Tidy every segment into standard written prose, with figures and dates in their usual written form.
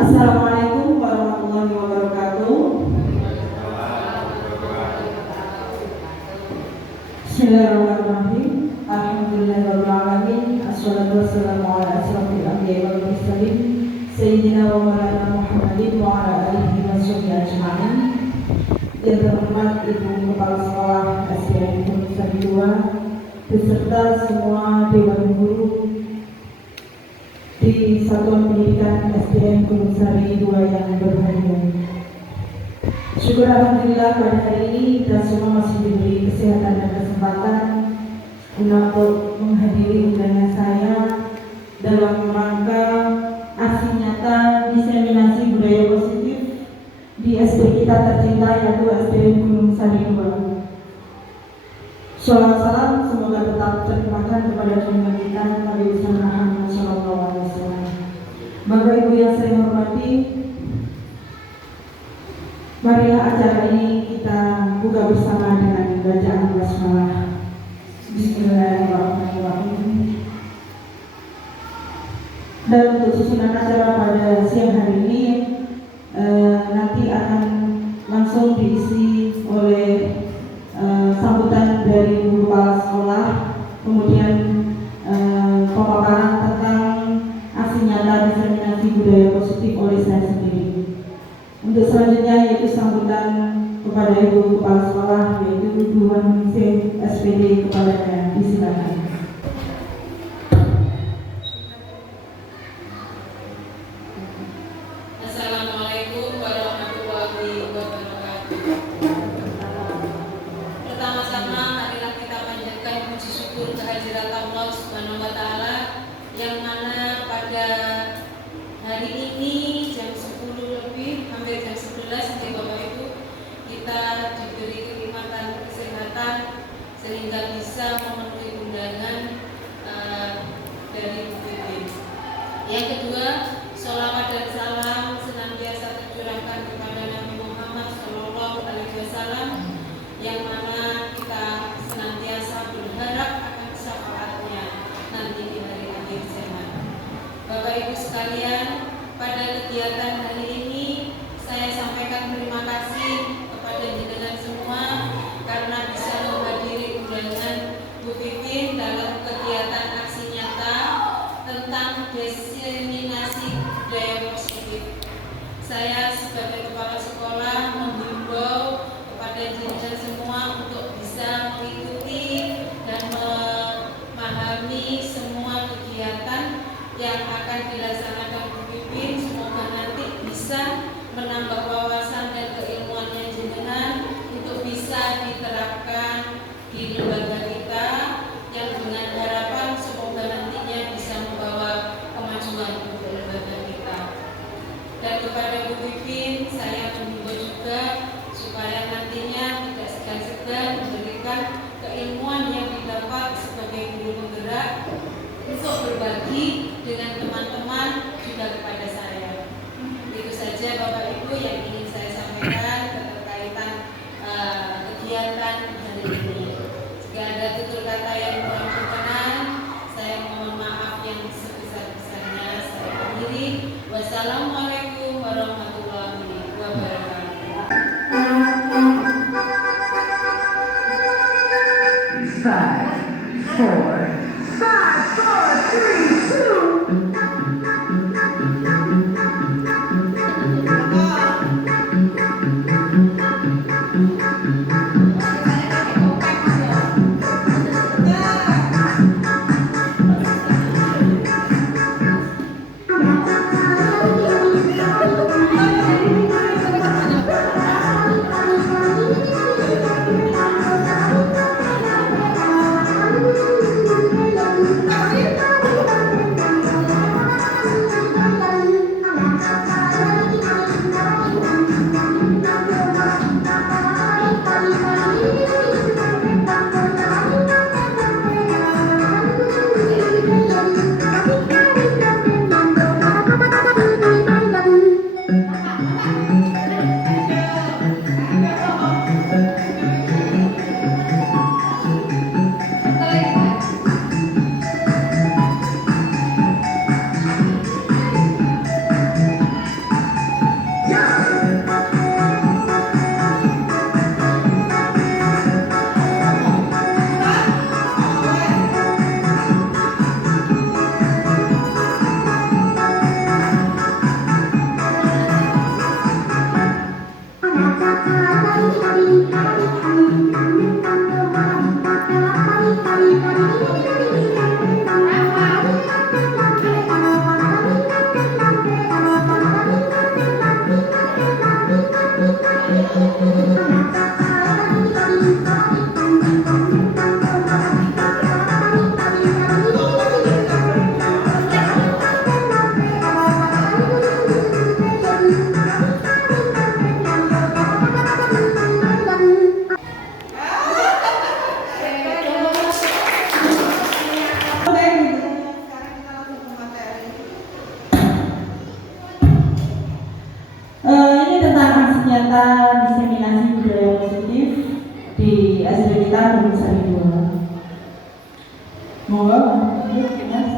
Assalamualaikum warahmatullahi wabarakatuh. Bismillahirrahmanirrahim. Alhamdulillahirabbil alamin. Assalatu wassalamu ala asyrofil anbiya'i wal mursalin sayyidina wa maulana Muhammadin wa ala alihi washabbihi ajma'in. Yang terhormat Ibu Kepala Sekolah SDN Gunung Sari 2 beserta semua dewan guru di Satuan Pendidikan SDN Gunung Sari 2 yang berbahagia. Syukur alhamdulillah pada hari ini kita semua masih diberi kesehatan dan kesempatan untuk menghadiri undangan saya dalam rangka aksi nyata diseminasi budaya positif di SD kita tercinta yaitu SDN Gunung Sari 2. Shalawat salam semoga tetap tercurahkan kepada junjungan kita Nabi Muhammad SAW. Bapak Ibu yang saya hormati, marilah acara ini kita buka bersama dengan bacaan basmalah. Bismillahirrahmanirrahim. Dan untuk susunan acara pada siang hari ini nanti akan langsung diisi oleh sambutan dari guru kepala sekolah, kemudian pemaparan tentang aksi nyata diseminasi budaya positif oleh saya sendiri. Untuk selanjutnya yaitu sambutan kepada Ibu Kepala Sekolah yaitu Ibu Waningsih SPD kepadanya. Disilakan. Assalamualaikum warahmatullahi wabarakatuh. Pertama-tama marilah kita panjatkan puji syukur kehadirat Allah Subhanahu wa taala yang mana pada hari ini jam 10 lebih hampir jam 11 nih Bapak Ibu kita diberi kenikmatan kesehatan sehingga bisa memenuhi undangan dari Bu Bibi. Yang kedua, sholawat dan salam senantiasa tercurahkan kepada Nabi Muhammad SAW yang mana kita senantiasa berharap akan syafaatnya nanti di hari akhir zaman. Bapak Ibu sekalian, pada kegiatan hari ini saya sampaikan terima kasih kepada jenengan semua karena bisa menghadiri undangan Bu Pipin dalam kegiatan aksi nyata tentang diseminasi budaya positif. Saya sebagai kepala sekolah menghimbau kepada jenengan semua untuk bisa mengikuti dan memahami semua kegiatan yang akan dilaksanakan Bu Pipin. Semoga nanti bisa menambah wawasan dan keilmuannya jenengan untuk bisa diterapkan di lembaga kita yang dengan harapan semoga nantinya bisa membawa kemajuan untuk lembaga kita. Dan kepada Bu Pipin saya menghimbau juga supaya nantinya tidak segan-segan memberikan keilmuan yang didapat sebagai guru penggerak untuk berbagi dengan teman-teman juga kepada saya. Itu saja Bapak Ibu yang ingin saya sampaikan terkaitan kegiatan hari ini. Jika ada tutur kata yang kurang berkenan, saya mohon maaf yang sebesar-besarnya. Saya akhiri. Wassalamualaikum warahmatullahi wabarakatuh. 5, 4, 3, 2. kita Gunungsari 2. Monggo, Mas.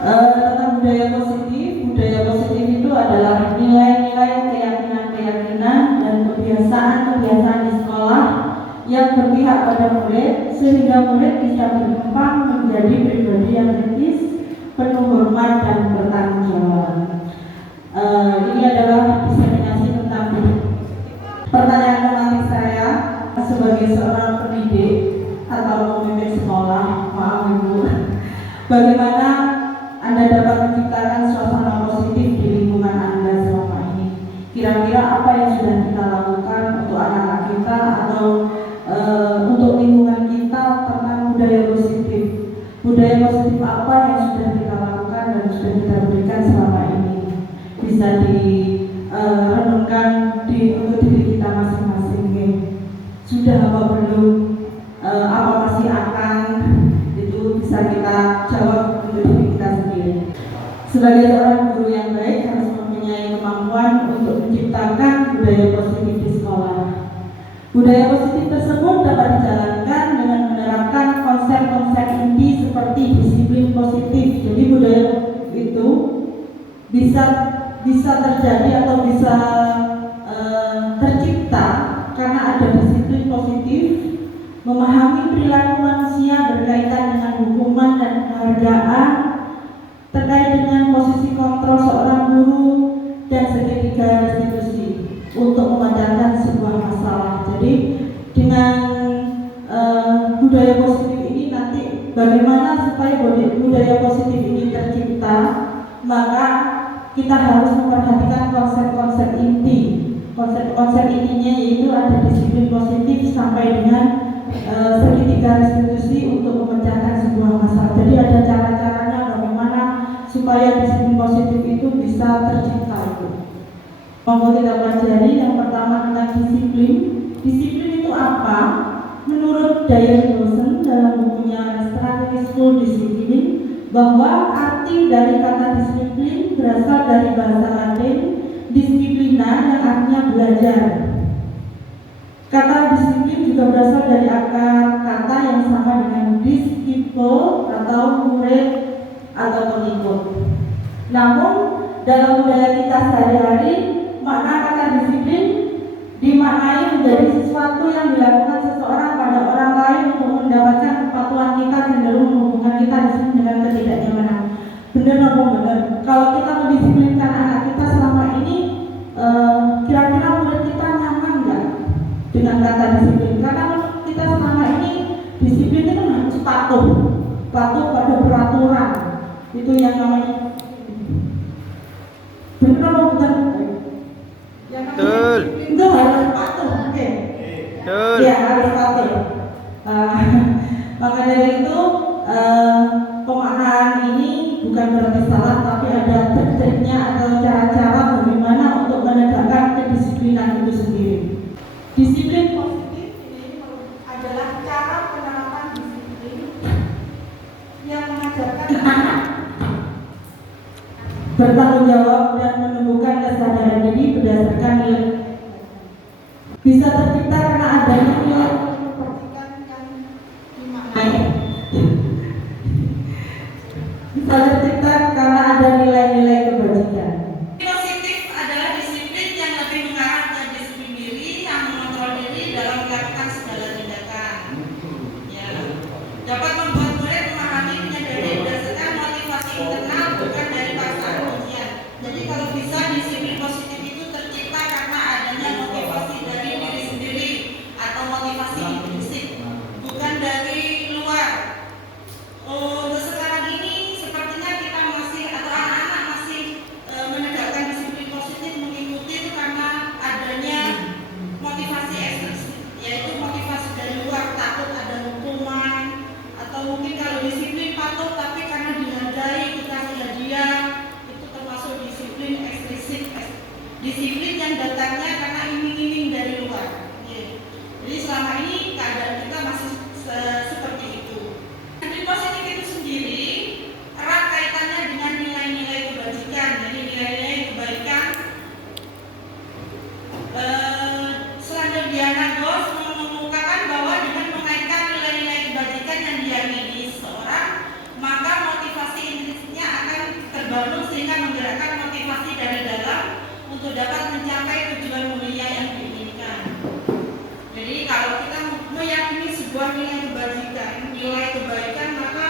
Tentang budaya positif itu adalah nilai-nilai, keyakinan dan kebiasaan di sekolah yang berpihak pada murid sehingga murid bisa berkembang menjadi pribadi yang kritis, penuh hormat dan bertanggung jawab. Ini adalah diseminasi tentang pertanyaan romantis saya sebagai seorang pendidik atau pemimpin sekolah. Maaf Ibu, bagaimana Anda dapat menciptakan suasana positif di lingkungan Anda selama ini? Kira-kira apa yang sudah kita lakukan untuk anak-anak kita atau untuk lingkungan kita tentang budaya positif? Budaya positif apa yang sudah kita lakukan dan sudah kita berikan selama ini? Bisa direnungkan untuk diri kita masing-masing. Sudah apa belum? Apa masih akan? Itu bisa kita jawab untuk diri kita sendiri. Sebagai seorang guru yang baik harus mempunyai kemampuan untuk menciptakan budaya positif di sekolah. Budaya positif tersebut dapat dijalankan dengan menerapkan konsep-konsep inti seperti disiplin positif. Jadi budaya itu bisa terjadi atau bisa tercipta karena ada disiplin positif, memahami perilaku manusia berkaitan dengan hukuman dan penghargaan, terkait dengan posisi kontrol seorang guru dan segitiga restitusi untuk memecahkan sebuah masalah. Jadi dengan budaya positif ini nanti bagaimana supaya budaya positif ini tercipta, maka kita harus memperhatikan konsep-konsep inti. Konsep-konsep intinya yaitu ada disiplin positif sampai dengan segitiga restitusi untuk memecahkan sebuah masalah. Jadi ada cara-caranya bagaimana supaya disiplin positif itu bisa tercipta itu. Mau kita pelajari yang pertama tentang disiplin. Disiplin itu apa? Menurut Diane Lawson dalam bukunya Strategi School Discipline, bahwa arti dari kata disiplin berasal dari bahasa Latin disciplina yang artinya belajar. Kata disiplin juga berasal dari akar kata yang sama dengan disciple atau murid atau pengikut. Namun dalam budaya kita sehari-hari, makna kata disiplin dimaknai menjadi sesuatu yang dilakukan seseorang pada orang lain untuk mendapatkan kepatuhan kita cenderung menghubungkan kita dengan ketidaknyamanan. Benar atau benar? Kalau kita mendisiplinkan anak kita selama ini, kira-kira murid kita nyaman nggak dengan kata disiplin? Karena kita selama ini disiplin itu harus patuh pada peraturan. Itu yang namanya. Benar atau benar? Betul. Itu harus patuh, oke? Betul. Ya harus patuh. Maka dari itu pemaknaan ini bukan berarti salah, tapi ada trik-triknya atau cara-cara bagaimana untuk menegakkan kedisiplinan itu sendiri. Disiplin positif ini adalah cara penerapan disiplin yang mengajarkan anak bertanggung jawab dan menumbuhkan kesadaran diri berdasarkan nilai. Bisa tercipta karena adanya nilai kebajikan yang dimaknai. Bisa tercipta karena ada nilai-nilai kebajikan. Positif adalah disiplin yang lebih mengarah ke disiplin diri yang mengontrol diri dalam melakukan segala tindakan. Ya, dapat membuat murid memahami menyadari berdasarkan motivasi internal bukan dari paksaan ujian. Jadi kalau bisa disiplin positif itu tercipta karena adanya motivasi dari diri sendiri atau motivasi intrinsik, bukan dari luar. Untuk sekarang ini sepertinya kita masih atau anak-anak masih menegakkan disiplin positif mengikuti itu karena adanya motivasi ekstrinsik, yaitu motivasi dari luar, takut ada hukuman, atau mungkin kalau disiplin patuh tapi karena dihargai dikasih hadiah, itu termasuk disiplin ekstrinsik, disiplin yang datangnya karena iming-iming dari luar. Jadi selama ini keadaan kita masih seperti itu. Disiplin positif itu sendiri erat kaitannya dengan nilai-nilai kebajikan. Jadi nilai-nilai kebaikan. Selanjutnya Diana Ghosh mengemukakan untuk dapat mencapai tujuan mulia yang diinginkan. Jadi kalau kita meyakini sebuah nilai kebaikan, maka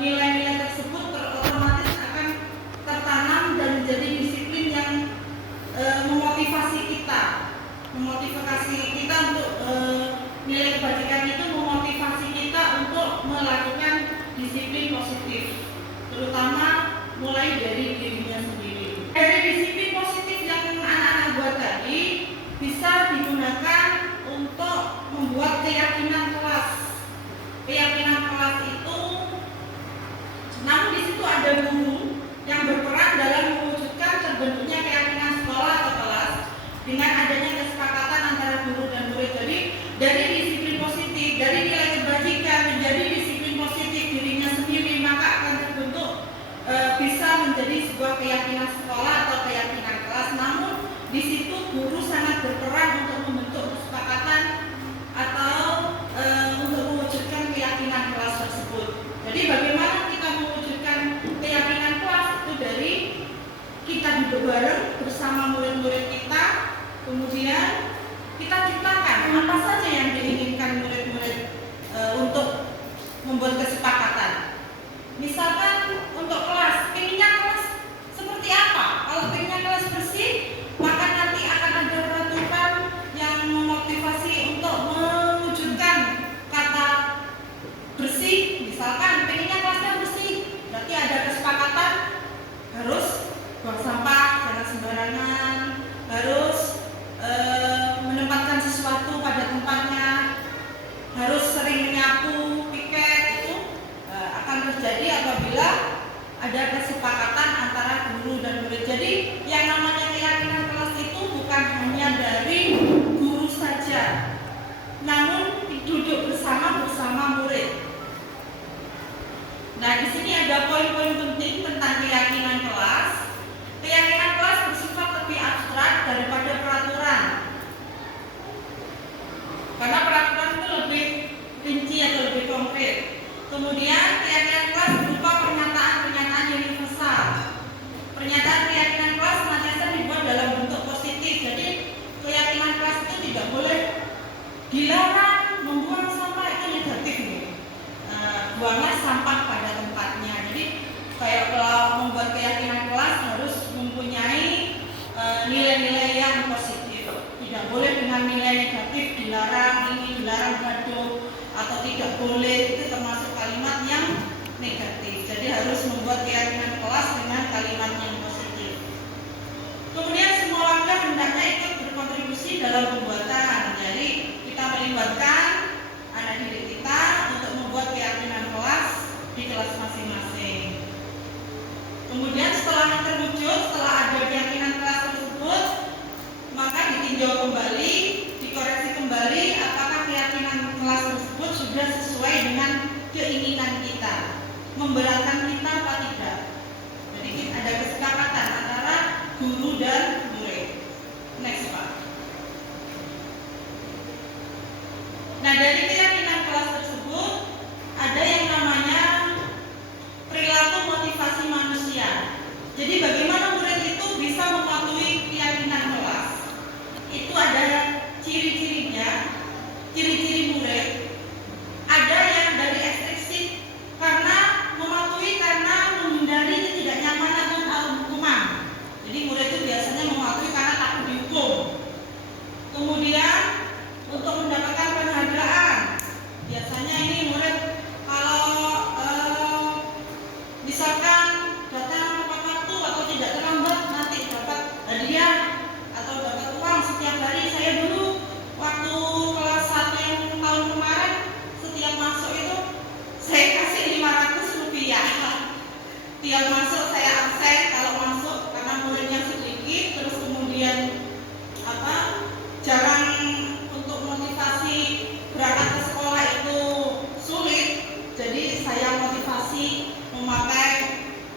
nilai-nilai tersebut otomatis akan tertanam dan menjadi disiplin yang memotivasi kita untuk nilai kebajikan itu memotivasi kita untuk melakukan disiplin positif, terutama mulai dari dirinya sendiri. Dari disiplin positif yang anak-anak buat tadi bisa digunakan untuk membuat keyakinan kelas. Keyakinan kelas itu, namun di situ ada guru yang berperan dalam mewujudkan terbentuknya keyakinan sekolah atau kelas dengan adanya kesepakatan antara guru dan murid. Jadi dari disiplin positif, dari nilai kebajikan menjadi disiplin positif dirinya sendiri, maka akan terbentuk bisa menjadi sebuah keyakinan sekolah atau keyakinan kelas. Namun di situ guru sangat berperan untuk membentuk kesepakatan atau untuk mewujudkan keyakinan kelas tersebut. Jadi bagaimana kita mewujudkan keyakinan kelas itu dari kita duduk bareng bersama murid-murid kita, kemudian kita ciptakan apa saja yang diinginkan murid-murid untuk membuat kesepakatan. Misalkan untuk kelas, pengennya kelas seperti apa? Kalau pengennya kelas bersih, maka nanti akan ada peraturan yang memotivasi untuk mewujudkan kata bersih. Misalkan pengennya kelasnya bersih, berarti ada kesepakatan harus buang sampah jangan sembarangan, harus menempatkan sesuatu pada tempatnya, harus sering menyapu, piket. Itu akan terjadi apabila ada kesepakatan antara guru dan murid. Jadi yang namanya keyakinan kelas itu bukan hanya dari guru saja, namun duduk bersama murid. Nah, di sini ada poin-poin penting tentang keyakinan kelas. Keyakinan kelas bersifat lebih abstrak daripada peraturan, karena peraturan itu lebih rinci atau lebih konkret. Kemudian keyakinan kelas berupa pernyataan-pernyataan universal. Pernyataan keyakinan kelas senantiasa dibuat dalam bentuk positif. Jadi keyakinan kelas itu tidak boleh dilarang membuang sampah, itu negatif nih. Buanglah sampah pada tempatnya. Jadi kayak kalau membuat keyakinan kelas harus mempunyai nilai-nilai yang positif. Tidak boleh dengan nilai negatif, dilarang ini, dilarang gaduh, atau tidak boleh, itu termasuk kalimat yang negatif. Jadi harus membuat keyakinan kelas dengan kalimat yang positif. Kemudian semua warga hendaknya ikut berkontribusi dalam pembuatan. Jadi kita melibatkan anak didik kita untuk membuat keyakinan kelas di kelas masing-masing. Kemudian setelah terwujud, setelah ada keyakinan kelas tersebut, maka ditinjau kembali, dikoreksi kembali apakah keyakinan kelas tersebut sudah sesuai dengan keinginan kita, memberatkan kita apa tidak. Jadi ada kesepakatan antara guru dan murid. Next Pak. Nah, dari keyakinan kelas tersebut ada yang namanya perilaku motivasi manusia. Jadi bagaimana murid itu bisa mematuhi keyakinan kelas? Itu ada ciri-cirinya, ciri-ciri murid. Ada yang dari ekstremistik karena mematuhi karena menghindari ketidaknyamanan dan hukuman. Jadi murid itu biasanya mematuhi karena takut dihukum. Kemudian untuk mendapatkan penghargaan, biasanya ini murid kalau misalkan datang tepat waktu atau tidak terlambat nanti dapat hadiah atau dapat uang setiap hari. Saya dulu waktu kelas 1 yang tahun kemarin setiap masuk itu saya kasih 500 rupiah. Tiap masuk saya absen kalau masuk karena muridnya sedikit, terus kemudian jarang untuk motivasi berangkat ke sekolah itu sulit. Jadi saya motivasi memakai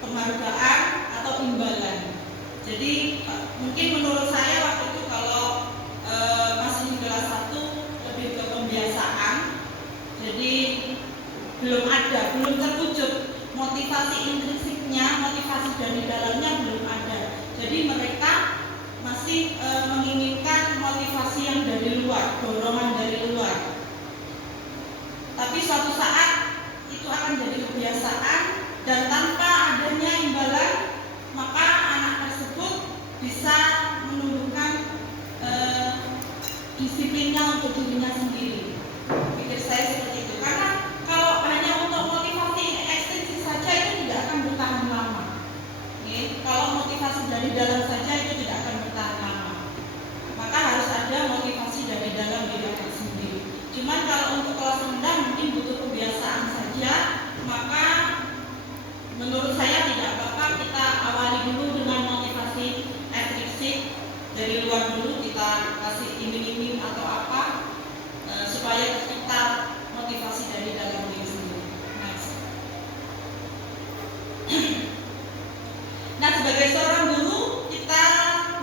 penghargaan atau imbalan. Jadi mungkin menurut saya waktu itu kalau masih di kelas 1 lebih ke pembiasaan. Jadi belum terwujud motivasi intrinsiknya, motivasi dari dalamnya belum ada. Jadi mereka masih menginginkan motivasi yang dari luar, dorongan dari luar. Tapi suatu saat itu akan jadi kebiasaan dan tanpa adanya imbalan, maka anak tersebut bisa menumbuhkan disiplinnya untuk dirinya sendiri. Pikir saya seperti itu. Karena kalau hanya untuk motivasi ekstrinsi saja itu tidak akan bertahan lama. Oke? Kalau motivasi dari dalam saja itu tidak akan bertahan lama. Maka harus ada motivasi dari dalam diri anak sendiri. Cuman kalau untuk kelas rendah mungkin butuh kebiasaan saja, maka menurut saya tidak apa-apa kita awali dulu dengan motivasi ekstrinsik dari luar dulu, kita kasih iming-iming atau apa supaya kita motivasi dari dalam diri sendiri. Nah, sebagai seorang guru kita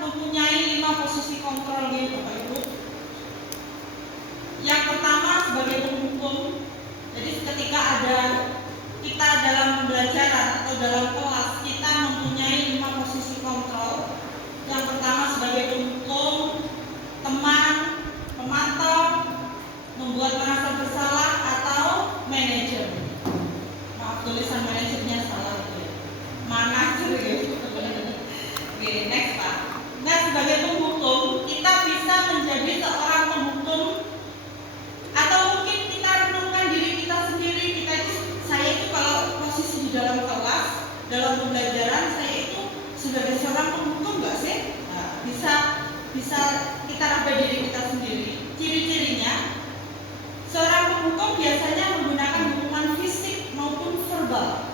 mempunyai 5 posisi kontrol nih Bapak Ibu. Yang pertama sebagai penghukum. Jadi ketika ada kita dalam pembelajaran atau dalam kelas, kita mempunyai 5 posisi kontrol. Yang pertama sebagai penghukum, teman, pemantau, membuat merasa bersalah, atau manajer. Maaf, tulisan manajernya salah itu ya. Manajer gitu. Oke, next Pak. Nah, sebagai penghukum, kita bisa menjadi seorang penghukum, atau mungkin kita renungkan diri kita sendiri. Saya itu kalau posisi di dalam kelas, dalam pembelajaran, saya itu sebagai seorang penghukum nggak sih? Nah, bisa kita raba diri kita sendiri. Ciri-cirinya, seorang penghukum biasanya menggunakan hukuman fisik maupun verbal.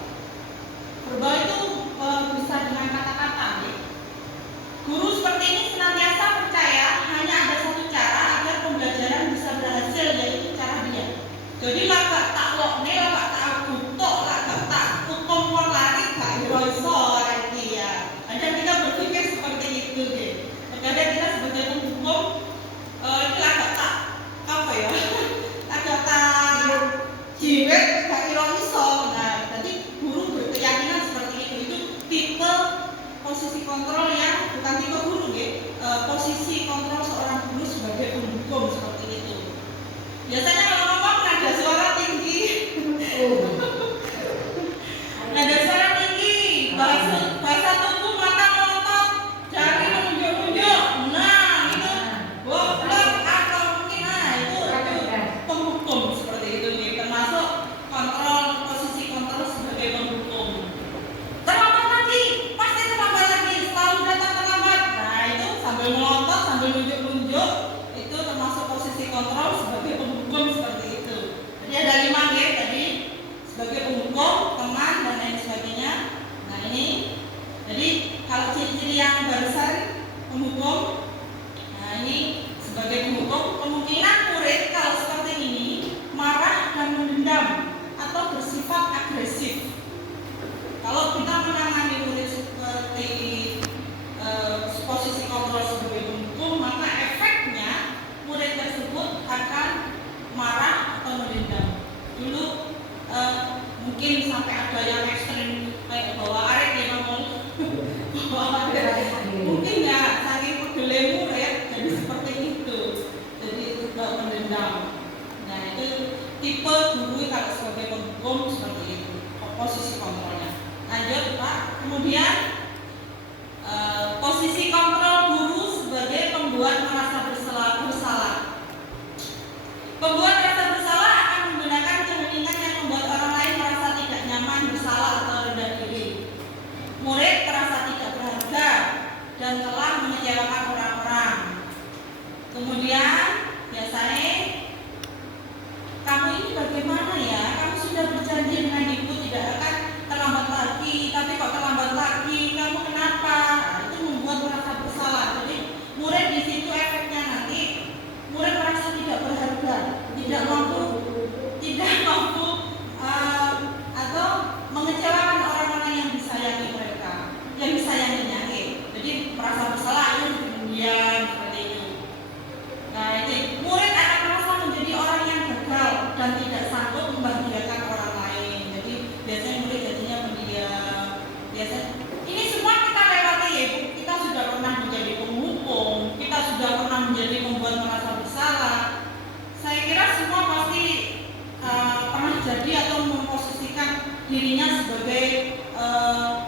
Verbal itu bisa dengan kata-kata. Ya. Guru seperti ini senantiasa percaya hanya ada satu cara agar pembelajaran bisa berhasil, yaitu cara dia. Jadi lagak tak lokne, lagak tak butok, lagak tak hukum wong lari gak iso lagi ya. Ada kita berpikir seperti itu deh. Terkadang kita sebagai penghukum itu agak tak apa ya? Agak tak jiwet, gak iso. Nah, tadi guru berkeyakinan seperti itu. Itu tipe posisi kontrol yang bukan tipe guru ya. Posisi kontrol seorang guru sebagai penghukum seperti itu. Biasanya kalau ngomong nada suara tinggi. Nada suara tinggi, bahasa tubuh, mata melotot, jari menunjuk-nunjuk. Nah, itu goblok atau mungkin itu penghukum seperti itu nih. Termasuk kontrol, posisi kontrol sebagai penghukum. Terlambat lagi, pasti terlambat lagi, selalu datang terlambat. Nah, itu sambil melotot, sambil nunjuk-nunjuk, itu termasuk posisi kontrol sebagai penghukum seperti itu. Jadi ada 5 ya tadi, sebagai penghukum, teman, dan lain sebagainya. Nah ini, jadi kalau ciri-ciri yang barusan penghukum, nah ini sebagai penghukum, kemungkinan murid kalau seperti ini marah dan mendendam atau bersifat agresif. Kalau kita menangani murid seperti posisi kontrol sebagai penghukum, maka efeknya murid tersebut akan marah atau mendendam. Dulu mungkin sampai ada yang ekstrim kayak bawa arek ya ngomong, bawa arek. Mungkin ya saking pegelemu ya jadi seperti itu. Jadi itu mendendam. Nah itu tipe guru kalau sebagai penghukum seperti itu posisi kontrolnya. Lanjut Pak. Kemudian posisi kontrol guru sebagai pembuat merasa bersalah. Pembuat merasa bersalah akan menggunakan kemungkinan yang membuat orang lain merasa tidak nyaman, bersalah atau rendah diri. Murid merasa tidak berharga dan telah mengecewakan orang-orang. Kemudian biasanya, kamu ini bagaimana ya? Kamu sudah berjanji dengan ibu tidak akan terlambat lagi, tapi kok terlambat lagi? Kamu kenapa? Nah, itu membuat merasa bersalah. Jadi murid di situ efeknya nanti murid merasa tidak berharga, tidak mampu atau mengecewakan orang-orang yang disayangi mereka, yang disayanginya. Jadi merasa bersalah itu dirinya sebagai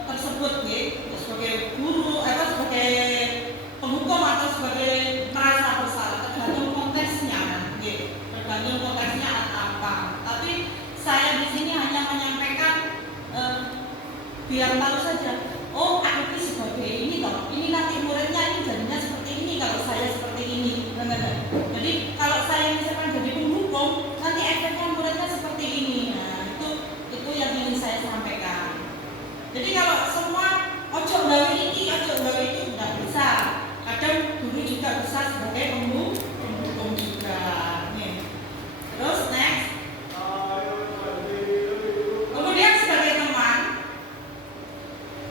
tersebut, ya, sebagai guru, sebagai penghukum atau sebagai merasa bersalah, tergantung konteksnya, ya, tergantung konteksnya apa. Tapi saya di sini hanya menyampaikan biar tahu saja. Oh, aku ini sebagai ini toh, ini nanti muridnya ini jadinya seperti ini kalau saya seperti ini. Jadi kalau saya misalkan jadi penghukum, nanti efeknya muridnya seperti ini. Nah, itu yang ingin saya sampaikan. Jadi kalau semua ojo gawe ini, ojo gawe itu tidak bisa. Kadang guru juga bisa sebagai penghukum juga. Nih. Terus next. Kemudian sebagai teman,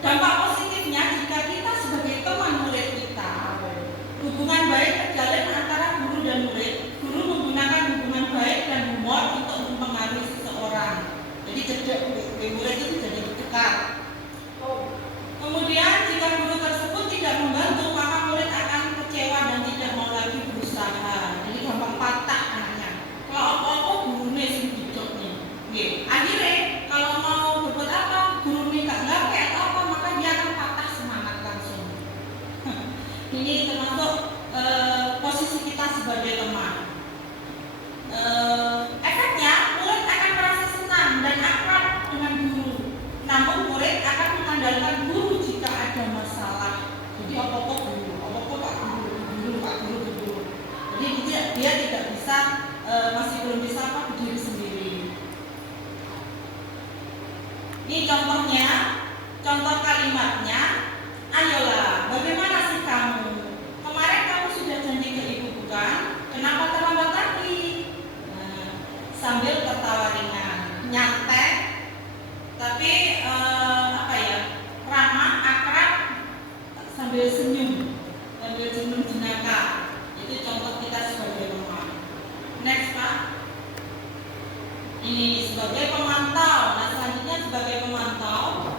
dampak positifnya jika kita sebagai teman murid kita, hubungan baik terjalin antara guru dan murid. Guru menggunakan hubungan baik dan humor untuk mempengaruhi seseorang. Jadi cedek murid itu jadi dekat. Kemudian jika guru tersebut tidak membantu, maka murid akan kecewa dan tidak mau lagi berusaha. Jadi gampang patah anaknya. Kalau apa-apa gurunya sing hidup nih. Akhirnya kalau mau berbuat apa, gurunya nggak ngerti atau apa, maka dia akan patah semangat langsung. Ini termasuk posisi kita sebagai teman. Efeknya murid akan merasa senang dan akrab dengan guru. Namun murid akan mengandalkan guru jika ada masalah. Jadi apa-apa guru, apa-apa pak guru. Jadi dia tidak bisa, masih belum bisa berdiri sendiri. Ini contohnya, contoh kalimatnya. Ayolah, bagaimana sih kamu? Kemarin kamu sudah janji ke ibu bukan? Kenapa terlambat lagi? Sambil tertawa ringan, nyantai, tapi ramah, akrab, sambil senyum jenaka. Itu contoh kita sebagai teman. Next pak. Ini sebagai pemantau. Nah selanjutnya sebagai pemantau.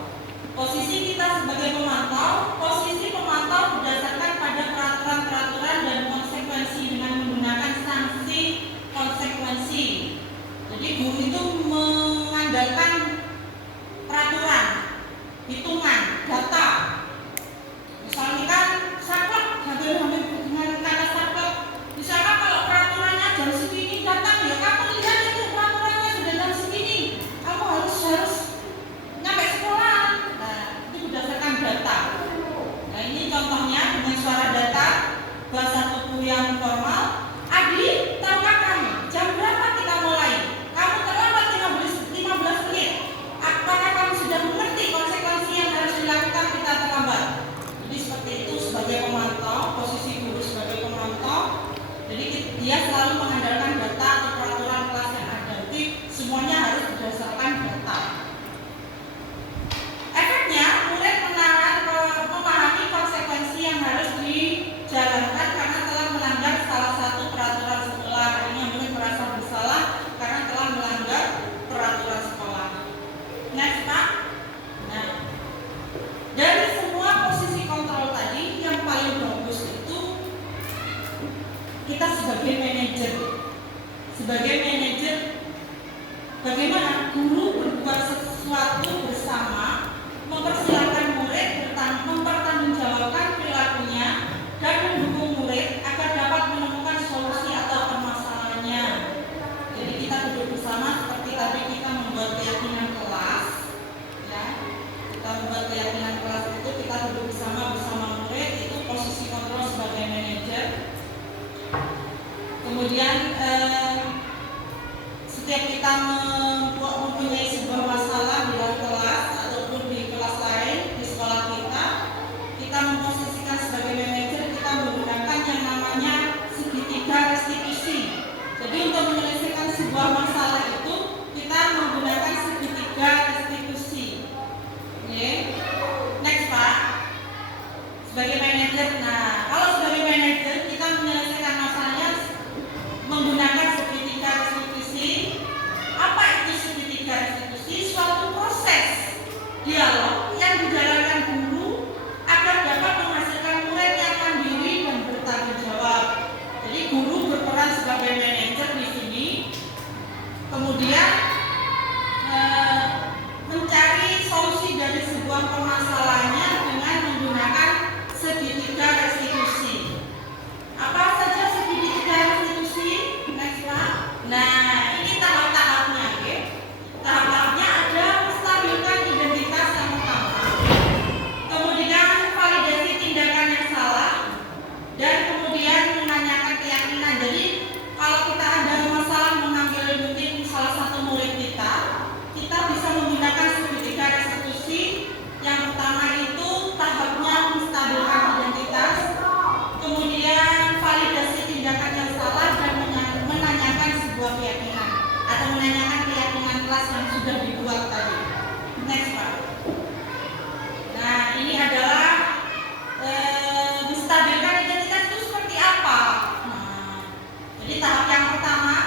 Posisi kita sebagai pemantau, posisi pemantau berdasarkan pada peraturan-peraturan dan konsekuensi dengan menggunakan sanksi konsekuensi. Jadi guru itu mengandalkan peraturan, hitungan, data. Misalnya kan saklek, hampir dengan kata saklek. Misalkan kalau peraturannya jam segini datang, ya kamu lihat itu peraturannya sudah jam segini. Kamu harus nyampe sekolah. Nah, itu berdasarkan data. Nah, ini contohnya dengan suara data, bahasa tubuh yang formal. Adi, tahukah kamu jam berapa kita mulai? Kamu terlambat 15 menit. Apakah kamu sudah mengerti konsekuensi yang harus dilakukan kita terlambat? Jadi seperti itu sebagai pemantau, posisi guru sebagai pemantau. Jadi dia selalu mengandalkan data atau peraturan kelas yang ada. Jadi semuanya harus berdasarkan data. Efeknya murid memahami konsekuensi yang harus dijalankan karena telah melanggar salah satu peraturan sekolah. Akhirnya murid merasa bersalah karena telah melanggar peraturan sekolah. Next pak. Nah, dari semua posisi kontrol tadi yang paling bagus itu kita sebagai manajer. Sebagai manajer, bagaimana guru berbuat sesuatu bersama, mempersilahkan murid mempertanggungjawabkan perilakunya dan mendukung murid agar dapat menemukan solusi atau permasalahannya. Jadi kita duduk bersama seperti tadi kita membuat keyakinan kelas, ya. Kita membuat keyakinan kelas itu kita duduk bersama murid, itu posisi kontrol sebagai manajer. Kemudian setiap kita mempunyai sebuah masalah di dalam kelas ataupun di kelas lain di sekolah kita memposisikan sebagai manajer, kita menggunakan yang namanya segitiga restitusi. Jadi untuk menyelesaikan sebuah masalah itu kita menggunakan segitiga restitusi. Oke. Next pak. Sebagai manajer, nah kalau sebagai manajer kita menyelesaikan masalahnya menggunakan segitiga restitusi. Apa Next, Pak. Nah, ini adalah menstabilkan identitas itu seperti apa? Nah, jadi tahap yang pertama,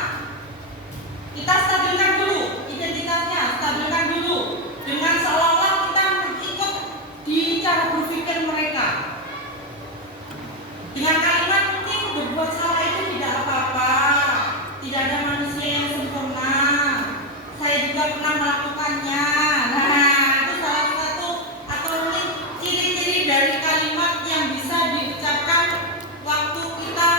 kita stabilkan dulu identitasnya, stabilkan dulu dengan seolah-olah kita ikut di cara berpikir mereka. Dengan kalimat mungkin berbuat salah itu tidak apa-apa, tidak ada manusia yang sempurna. Saya juga pernah melakukannya. Nah, itu salah satu atau mungkin ciri-ciri dari kalimat yang bisa diucapkan waktu kita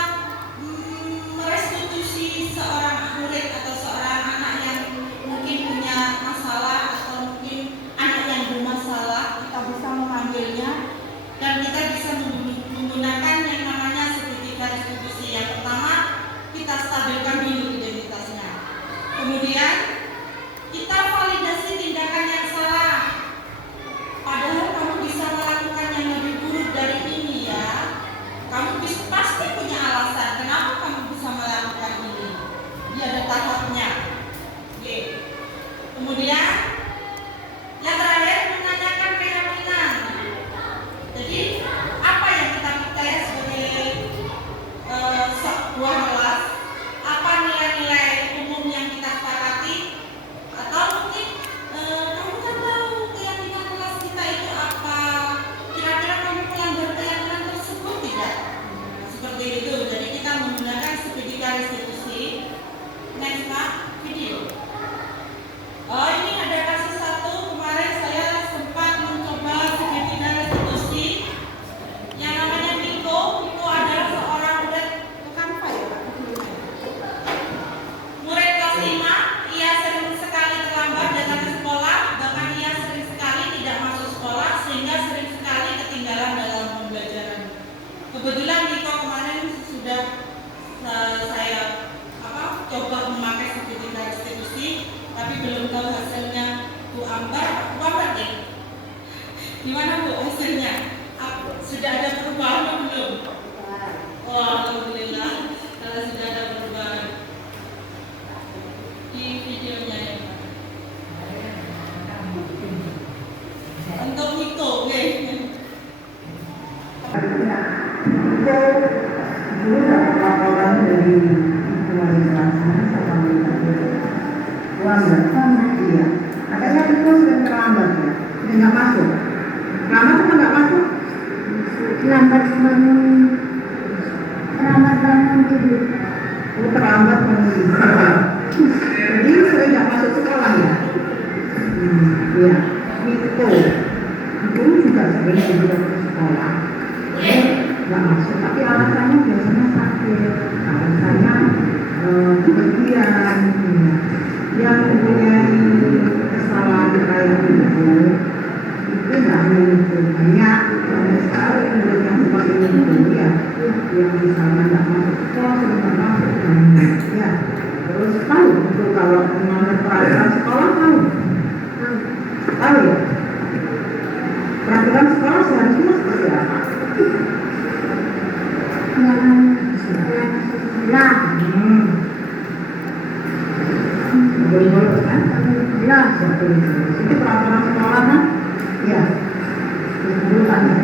merestitusi seorang murid atau seorang anak yang mungkin punya masalah atau mungkin anak yang bermasalah. Kita bisa memanggilnya dan kita bisa menggunakan yang namanya segitiga restitusi. Yang pertama, kita stabilkan dulu identitasnya. Kemudian kita validasi tindakan yang salah. Padahal kamu bisa melakukan yang lebih buruk dari ini ya. Kamu pasti punya alasan kenapa kamu bisa melakukan ini. Dia ada tahapnya. Oke. Kemudian yang terakhir, menanyakan keyakinan. Jadi apa yang kita percaya sebagai sebuah kelas? Apa nilai-nilai umum yang kita sepakati? Atau mungkin kamu kan tahu keyakinan kelas kita itu apa? Kira-kira kamu melanggar keyakinan tersebut tidak? Seperti itu. Jadi kita menggunakan segitiga restitusi. Next, Pak, video. Oh, ini ada kasus satu. Kemarin saya sempat mencoba segitiga restitusi yang namanya Miko. Miko adalah seorang murid, bukan Pak ya, Pak? Murid kelas 5. Ia sering sekali terlambat datang ke sekolah, bahkan ia sering sekali tidak masuk sekolah sehingga sering sekali ketinggalan dalam pembelajaran. Kebetulan Miko kemarin sudah saya coba memakai segitiga restitusi, tapi belum tahu hasilnya. Bu Ambar, Bu Ambar deh. Gimana Bu hasilnya? Sudah ada perubahan atau belum? Oh, alhamdulillah. Kalau sudah ada perubahan di videonya ya. Untuk itu, oke. Dulu dapat laporan dari wali kelasnya sama lambat. Iya. Katanya itu sudah terlambat ya. Sudah nggak masuk. Lambat apa nggak masuk? Terlambat bangun tidur. Oh, terlambat bangun tidur. Jadi sudah nggak masuk sekolah ya. Iya. Itu juga sering juga ke sekolah. Nggak masuk. Tapi alasannya biasanya sakit. Alasannya kepergian. Yang mempunyai kesalahan kayak itu nggak mungkin banyak sekali murid yang seperti itu ya, yang misalnya nggak masuk sekolah, nggak masuk banyak ya. Terus tahu itu kalau mengenai peraturan sekolah tahu ya. Peraturan sekolah seharusnya seperti apa? Boleh kan? Ya, seperti itu. Itu peraturan sekolah kan? Ya. Itu tanya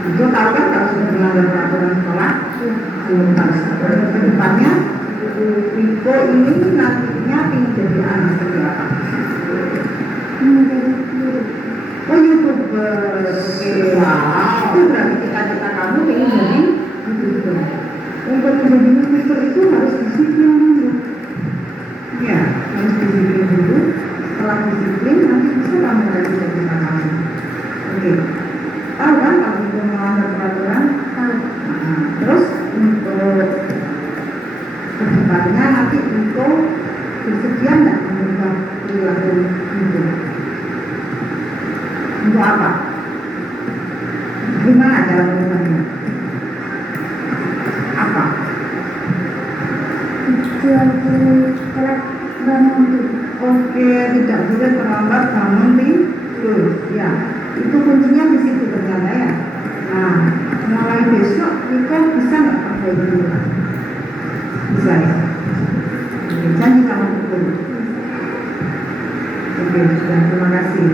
itu tahu kan kalau sudah melanggar peraturan sekolah? Tuntas. Ke depannya, Viko ini nantinya ingin jadi anak seperti apa? Oh, YouTuber. Wow. Itu berarti cita-cita kamu ingin jadi YouTuber. Untuk menjadi YouTuber itu harus disiplin dulu. Ya, harus disiplin dulu. Setelah disiplin, nanti bisa kamu lagi cita-cita kamu. Oke. Tahu kan kalau itu melanggar peraturan? Tahu. Nah, terus untuk kedepannya nanti untuk bersedia nggak mengubah perilaku itu? Untuk apa? Gimana cara mengubahnya? Apa? Telat bangun tidur. Oke, tidak boleh terlambat bangun tidur. Ya, itu kuncinya di situ ternyata ya. Nah, mulai besok Niko bisa nggak pakai dulu? Bisa ya. Oke, janji sama betul. Oke, sudah, terima kasih.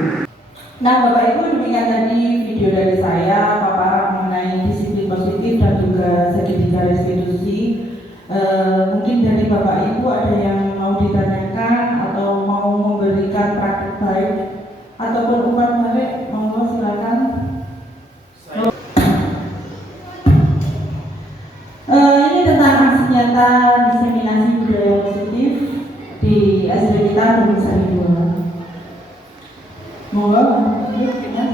Nah, Bapak Ibu, demikian tadi video dari saya paparan mengenai disiplin positif dan juga segitiga restitusi. Mungkin dari Bapak Ibu ada yang mau ditanyakan atau mau memberikan praktek baik ataupun umpan balik, monggo silakan. Ini tentang aksi nyata diseminasi budaya positif di SD kita Gunung Sari 2. Monggo, Mas.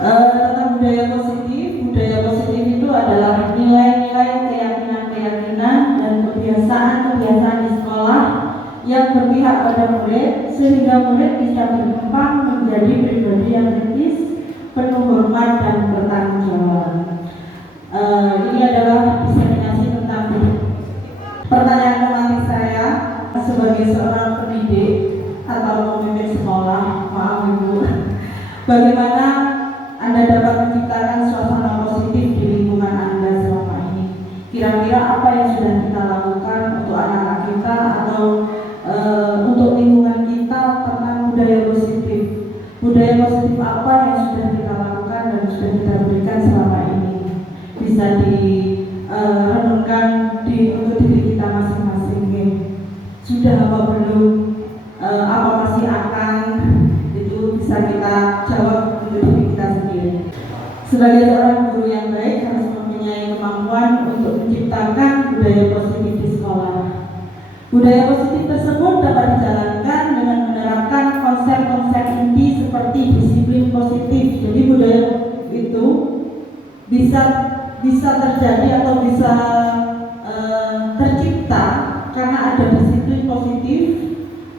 Tentang budaya positif itu adalah nilai-nilai, keyakinan dan kebiasaan di sekolah yang berpihak pada murid sehingga murid bisa berkembang menjadi pribadi yang kritis, penuh hormat dan bertanggung jawab. Ini adalah diseminasi tentang pertanyaan tematik saya sebagai seorang pendidik atau pemimpin sekolah, maaf Ibu, bagaimana Anda dapat menciptakan suasana positif di lingkungan Anda selama ini? Kira-kira apa yang sudah kita lakukan untuk anak-anak kita atau untuk lingkungan kita tentang budaya positif? Budaya positif apa yang sudah kita lakukan dan sudah kita berikan selama ini? Bisa direnungkan untuk diri kita masing-masing. Sudah apa belum? Apa masih akan? Itu bisa kita jawab untuk diri kita sendiri. Sebagai seorang guru yang baik harus mempunyai kemampuan untuk menciptakan budaya positif di sekolah. Budaya positif tersebut dapat dijalankan dengan menerapkan konsep-konsep inti seperti disiplin positif. Jadi budaya itu bisa terjadi atau bisa tercipta karena ada disiplin positif,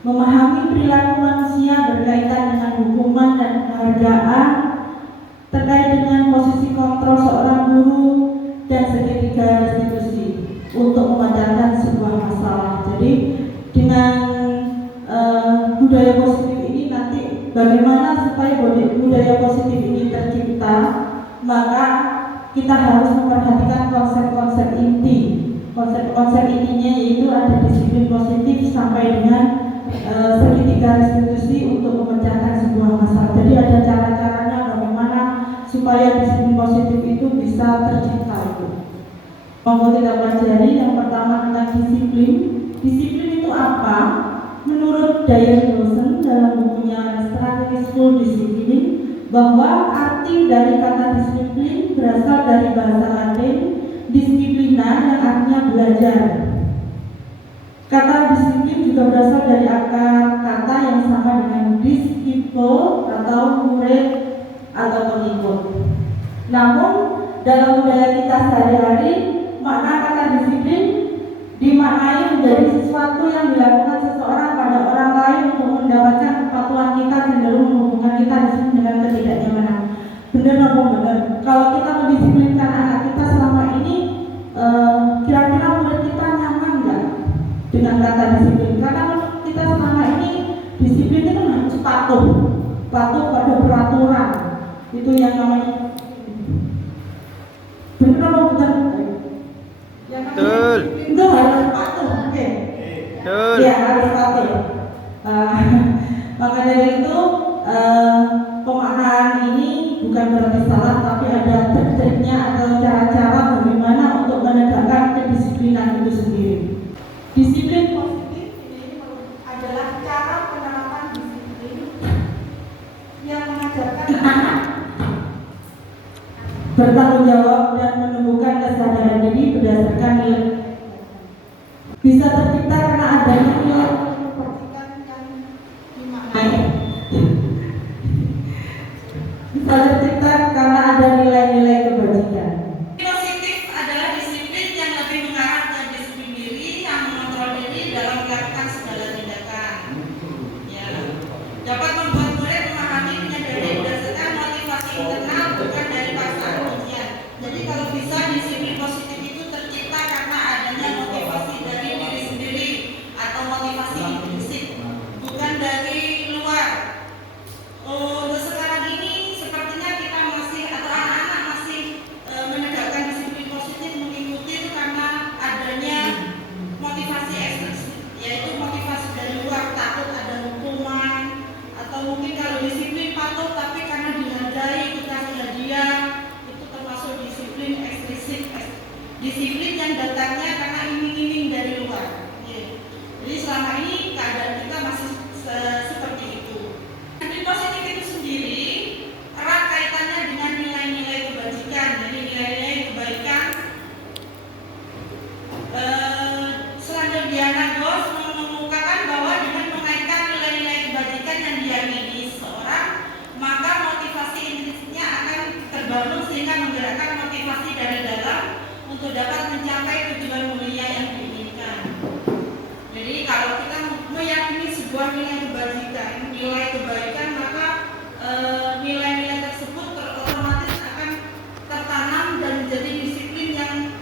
memahami perilaku manusia berkaitan dengan hukuman dan penghargaan, terkait dengan posisi kontrol seorang guru dan segitiga restitusi untuk memecahkan sebuah masalah. Jadi dengan budaya positif ini nanti bagaimana supaya budaya positif ini tercipta, maka kita harus memperhatikan konsep-konsep inti. Konsep-konsep intinya yaitu ada disiplin positif sampai dengan segitiga restitusi untuk memecahkan sebuah masalah. Jadi ada cara-caranya bagaimana supaya disiplin positif itu bisa tercipta itu. Monggo kita pelajari. Yang pertama tentang disiplin. Disiplin itu apa? Menurut Diane Lawson dalam bukunya Strategi School Discipline, bahwa arti dari kata disiplin berasal dari bahasa Latin disiplina yang artinya belajar. Kata disiplin juga berasal dari akar kata yang sama dengan disciple atau murid atau pengikut. Namun dalam budaya kita sehari-hari, makna kata disiplin dimaknai menjadi sesuatu yang dilakukan seseorang pada orang lain untuk mendapatkan kepatuhan kita, cenderung menghubungkan kita dengan ketidaknyamanan. Benar apa benar? Kalau kita mendisiplinkan anak kita selama ini, kira-kira murid kita nyaman nggak dengan kata disiplin? Karena kita selama ini disiplin itu harus patuh pada peraturan. Itu yang namanya. Benar apa benar? Betul. Itu harus patuh, oke. Betul. Ya, harus patuh. Maka dari itu pemaknaan ini bukan berarti salah, tapi ada trik-triknya atau cara-cara bagaimana untuk menegakkan kedisiplinan itu sendiri. Disiplin positif ini adalah cara penerapan disiplin yang mengajarkan anak bertanggung jawab dan menumbuhkan kesadaran diri berdasarkan nilai. Bisa tercipta karena adanya nilai kebajikan yang dimaknai. Bisa tercipta karena ada nilai-nilai kebajikan. Positif adalah disiplin yang lebih mengarah ke disiplin diri yang mengontrol diri dalam melakukan segala tindakan. Ya, dapat membuat murid memahami, menyadari berdasarkan motivasi internal bukan dari paksaan ujian. Jadi sehingga menggerakkan motivasi dari dalam untuk dapat mencapai tujuan mulia yang diinginkan. Jadi kalau kita meyakini sebuah nilai kebaikan, maka nilai-nilai tersebut otomatis akan tertanam dan menjadi disiplin yang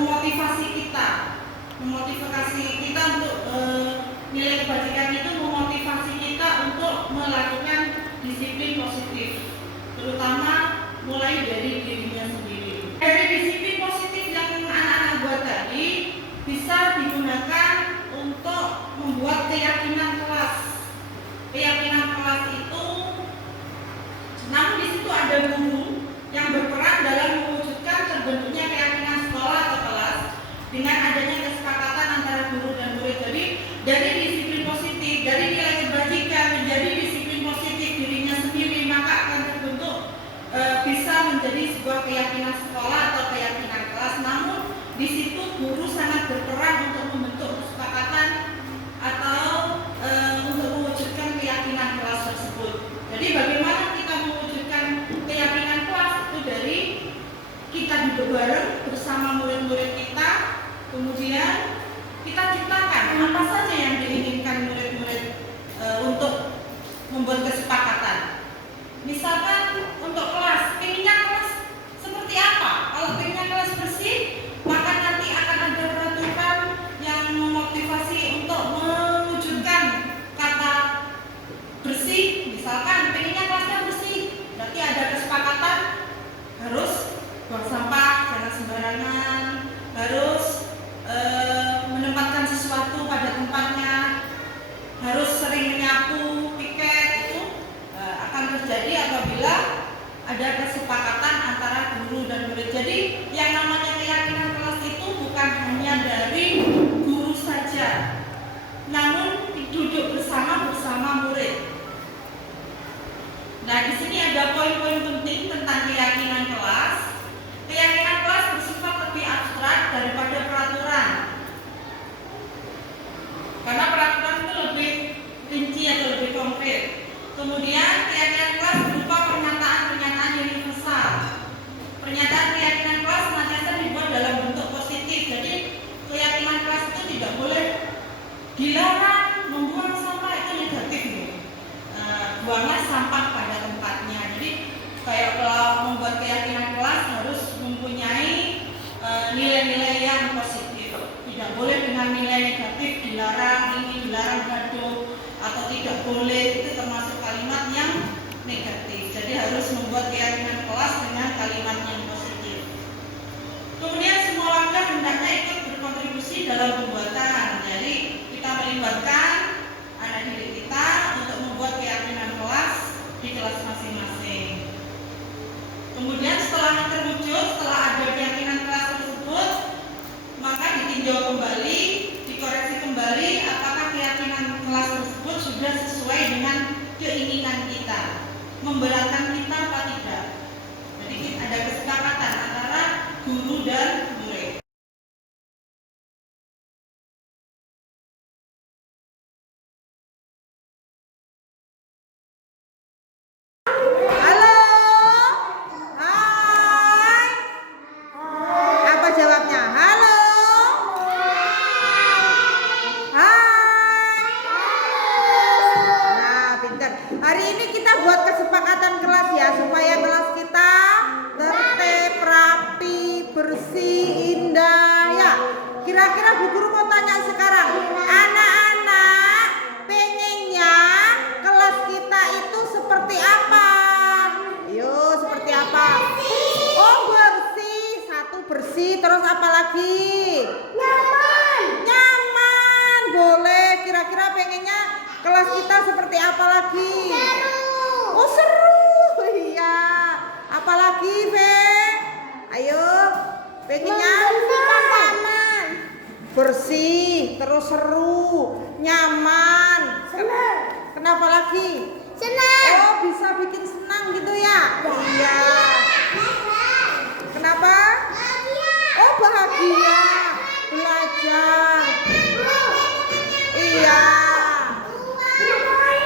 memotivasi kita untuk nilai kebajikan itu memotivasi kita untuk melakukan disiplin positif, terutama mulai dari dirinya sendiri. Dari disiplin positif yang anak-anak buat tadi bisa digunakan untuk membuat keyakinan kelas. Keyakinan kelas itu, namun di situ ada guru yang berperan dalam mewujudkan terbentuknya keyakinan sekolah atau kelas dengan adanya kesepakatan antara guru dan murid. Jadi dari disiplin positif, dari nilai kebajikan menjadi disiplin positif dirinya sendiri, maka akan terbentuk bisa menjadi sebuah keyakinan sekolah atau keyakinan kelas. Namun di situ guru sangat berperan untuk membentuk kesepakatan atau untuk mewujudkan keyakinan kelas tersebut. Jadi bagaimana kita mewujudkan keyakinan kelas itu dari kita duduk bareng bersama murid-murid kita, kemudian kita ciptakan apa saja yang diinginkan murid-murid untuk membuat kesepakatan. Misalkan untuk kelas, pengennya kelas seperti apa? Kalau pengennya kelas bersih, maka nanti akan ada peraturan yang memotivasi untuk mewujudkan kata bersih. Misalkan pengennya kelasnya bersih, berarti ada kesepakatan harus buang sampah jangan sembarangan, harus menempatkan sesuatu pada tempatnya, harus sering menyapu, piket. Itu akan terjadi apabila ada kesepakatan antara guru dan murid. Jadi yang namanya keyakinan kelas itu bukan hanya dari guru saja, namun duduk bersama murid. Nah, di sini ada poin-poin penting tentang keyakinan kelas. Keyakinan kelas bersifat lebih abstrak daripada peraturan. Karena peraturan itu lebih rinci atau lebih konkret. Kemudian keyakinan kelas berupa pernyataan-pernyataan universal. Pernyataan keyakinan kelas senantiasa dibuat dalam bentuk positif. Jadi keyakinan kelas itu tidak boleh dilarang membuang sampah, itu negatif nih. Buanglah sampah pada tempatnya. Jadi kayak kalau membuat keyakinan kelas harus mempunyai nilai-nilai yang positif. Tidak boleh dengan nilai negatif, dilarang ini, dilarang gaduh, atau tidak boleh, itu termasuk kalimat yang negatif. Jadi harus membuat keyakinan kelas dengan kalimat yang positif. Kemudian semua langkah hendaknya ikut berkontribusi dalam pembuatan. Jadi kita melibatkan anak didik kita untuk membuat keyakinan kelas di kelas masing-masing. Kemudian setelah terwujud, setelah ada keyakinan kelas tersebut, maka ditinjau kembali, dikoreksi kembali apakah keyakinan kelas tersebut sudah sesuai dengan keinginan kita, memberatkan kita apa tidak. Jadi ada kesepakatan antara guru dan murid. Halo, hai. Apa jawabnya? Halo, hai. Nah, pintar. Hari ini kita buat kesepakatan kelas ya, supaya kelas kita tertib, rapi, bersih, indah ya. Kira-kira Bu Guru mau tanya sekarang, anak-anak pengennya kelas kita itu seperti apa? Yo, seperti apa? Oh, bersih. Satu bersih, terus apa lagi? Nyaman. Boleh. Kira-kira pengennya kelas kita seperti apa lagi? Oh, seru. Iya. Apalagi, Fe? Ayo. Pengennya bersih, terus seru, nyaman. Kenapa lagi? Oh, bisa bikin senang gitu ya? Iya. Kenapa? Oh, bahagia. Belajar. Iya.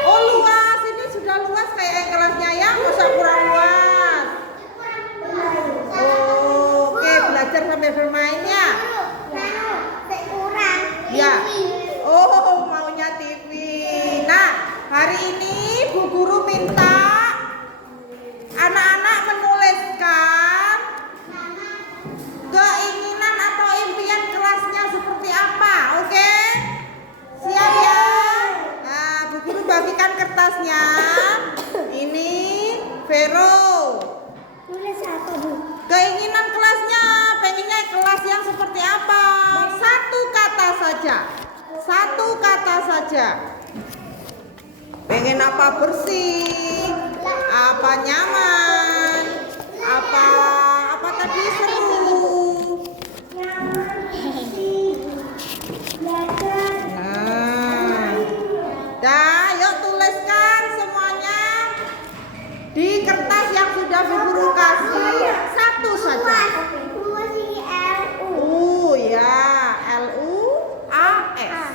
Oh, luas. Ini sudah luas kayak yang kelasnya ya, masa kurang luas? saja? Pengen apa bersih? Apa nyaman? Apa tadi seru? Nah, yuk tuliskan semuanya di kertas yang sudah Bu Guru kasih. Satu saja. Ya, LUAS.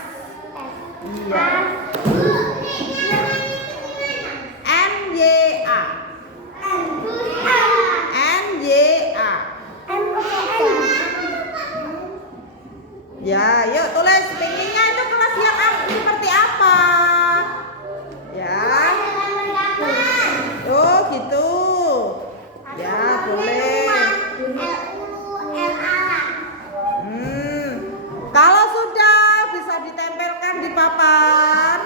Iya. NYA. NYA. Ya, yuk tulis pengennya itu kelas yang seperti apa? Ya. Oh, gitu. Ya, boleh. Kalau sudah bisa ditempelkan di papan.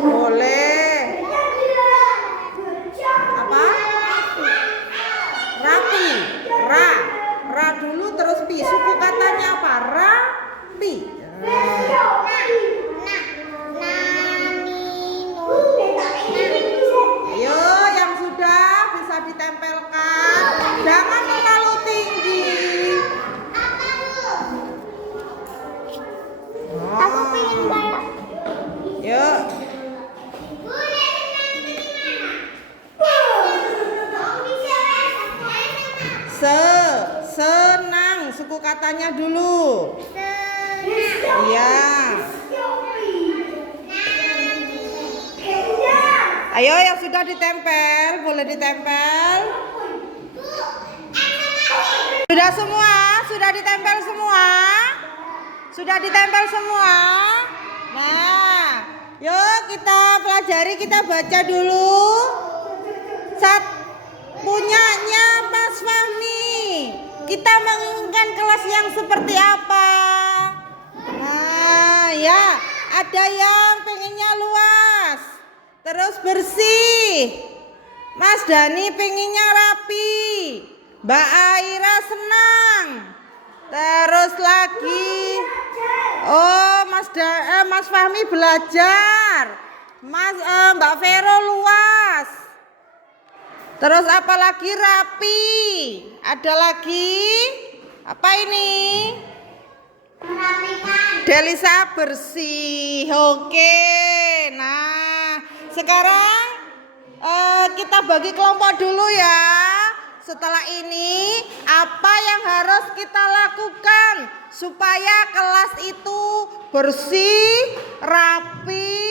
Boleh. Apa? Rapi. Ra dulu terus pi. Suku katanya apa? Rapi. Ayo yang sudah bisa ditempelkan. Jangan terlalu tinggi. Aku pengen kayak Yuk. Senang. Suku katanya dulu. Iya. Ayo yang sudah ditempel, boleh ditempel. Sudah semua? Sudah ditempel semua? Sudah ditempel semua? Nah, yuk kita pelajari, kita baca dulu. Punyanya Mas Fahmi. Kita menginginkan kelas yang seperti apa? Nah, ya, ada yang pengennya luas, terus bersih. Mas Dani pengennya rapi. Mbak Aira senang. Terus lagi, oh Mas Fahmi belajar. Mbak Vero luas. Terus apa lagi? Rapi. Ada lagi? Apa ini? Delisa bersih. Oke. Nah, sekarang kita bagi kelompok dulu ya. Setelah ini, apa yang harus kita lakukan supaya kelas itu bersih, rapi,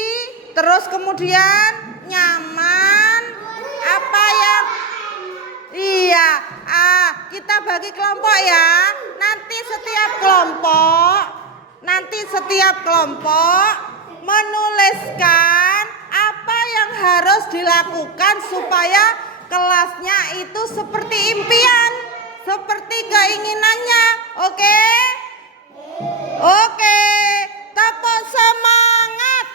terus kemudian nyaman? Apa yang kita bagi kelompok ya. Nanti setiap kelompok menuliskan apa yang harus dilakukan supaya kelasnya itu seperti impian, seperti keinginannya. Oke? Oke. Tepuk semangat.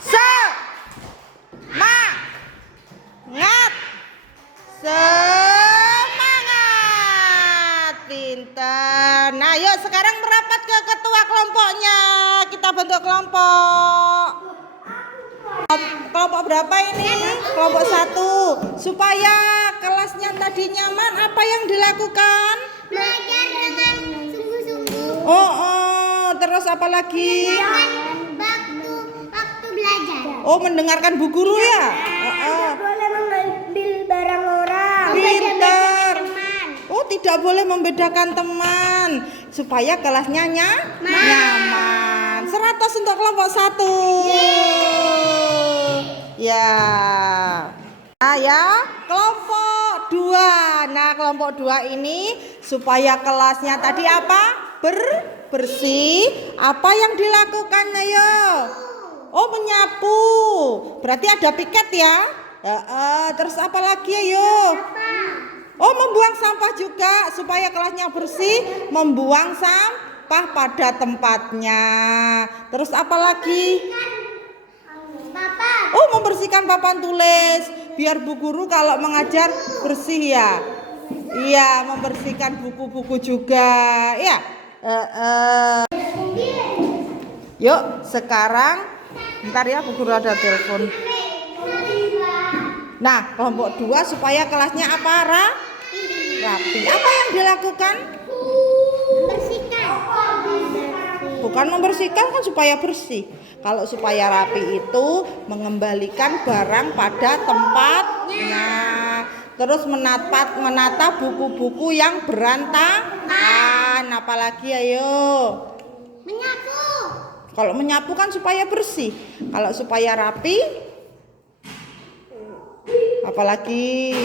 Semangat. Pintar. Nah, yuk sekarang merapat ke ketua kelompoknya. Kita bentuk kelompok. Kelompok berapa ini? Kelompok 1. Supaya kelasnya tadi nyaman, apa yang dilakukan? belajar dengan sungguh-sungguh. Terus apa lagi? Waktu belajar. Oh, mendengarkan Bu Guru ya? Tidak boleh mengambil barang orang. Pintar. Oh, tidak boleh membedakan teman. Supaya kelasnya nyaman. 100 untuk kelompok 1. Ya. Nah ya, kelompok 2. Nah, kelompok 2 ini supaya kelasnya tadi apa? Bersih. Apa yang dilakukan ayo? Oh, menyapu. Berarti ada piket ya? Terus apa lagi ayo? Oh, membuang sampah juga supaya kelasnya bersih, membuang sampah pada tempatnya. Terus apa lagi? Oh, membersihkan papan tulis biar Bu Guru kalau mengajar bersih ya. Iya, membersihkan buku-buku juga. Ya. Yuk, sekarang bentar ya, Bu Guru ada telepon. Nah, kelompok 2 supaya kelasnya apa, rapi. Apa yang dilakukan? Bukan membersihkan, kan supaya bersih. Kalau supaya rapi itu mengembalikan barang pada tempatnya. Terus menata buku-buku yang berantakan. Apalagi ayo? Menyapu. Kalau menyapu kan supaya bersih. Kalau supaya rapi, apalagi